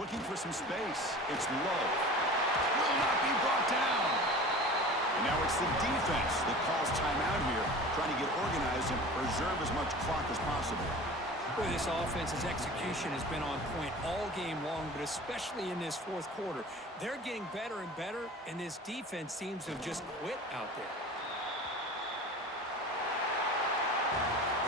Looking for some space. It's low. Will not be brought down. And now it's the defense that calls timeout here, trying to get organized and preserve as much clock as possible. Well, this offense's execution has been on point all game long, but especially in this fourth quarter. They're getting better and better, and this defense seems to have just quit out there.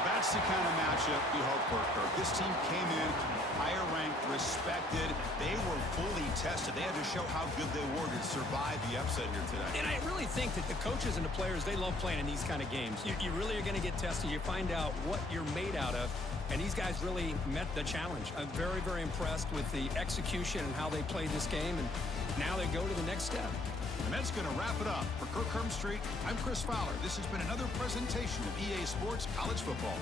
That's the kind of matchup you hope for, Kirk. This team came in higher ranked, respected. They were fully tested. They had to show how good they were to survive the upset here today. And I really think that the coaches and the players, they love playing in these kind of games. You really are going to get tested. You find out what you're made out of. And these guys really met the challenge. I'm very, very impressed with the execution and how they played this game. And now they go to the next step. And that's going to wrap it up. For Kirk Hermstreet, I'm Chris Fowler. This has been another presentation of EA Sports College Football.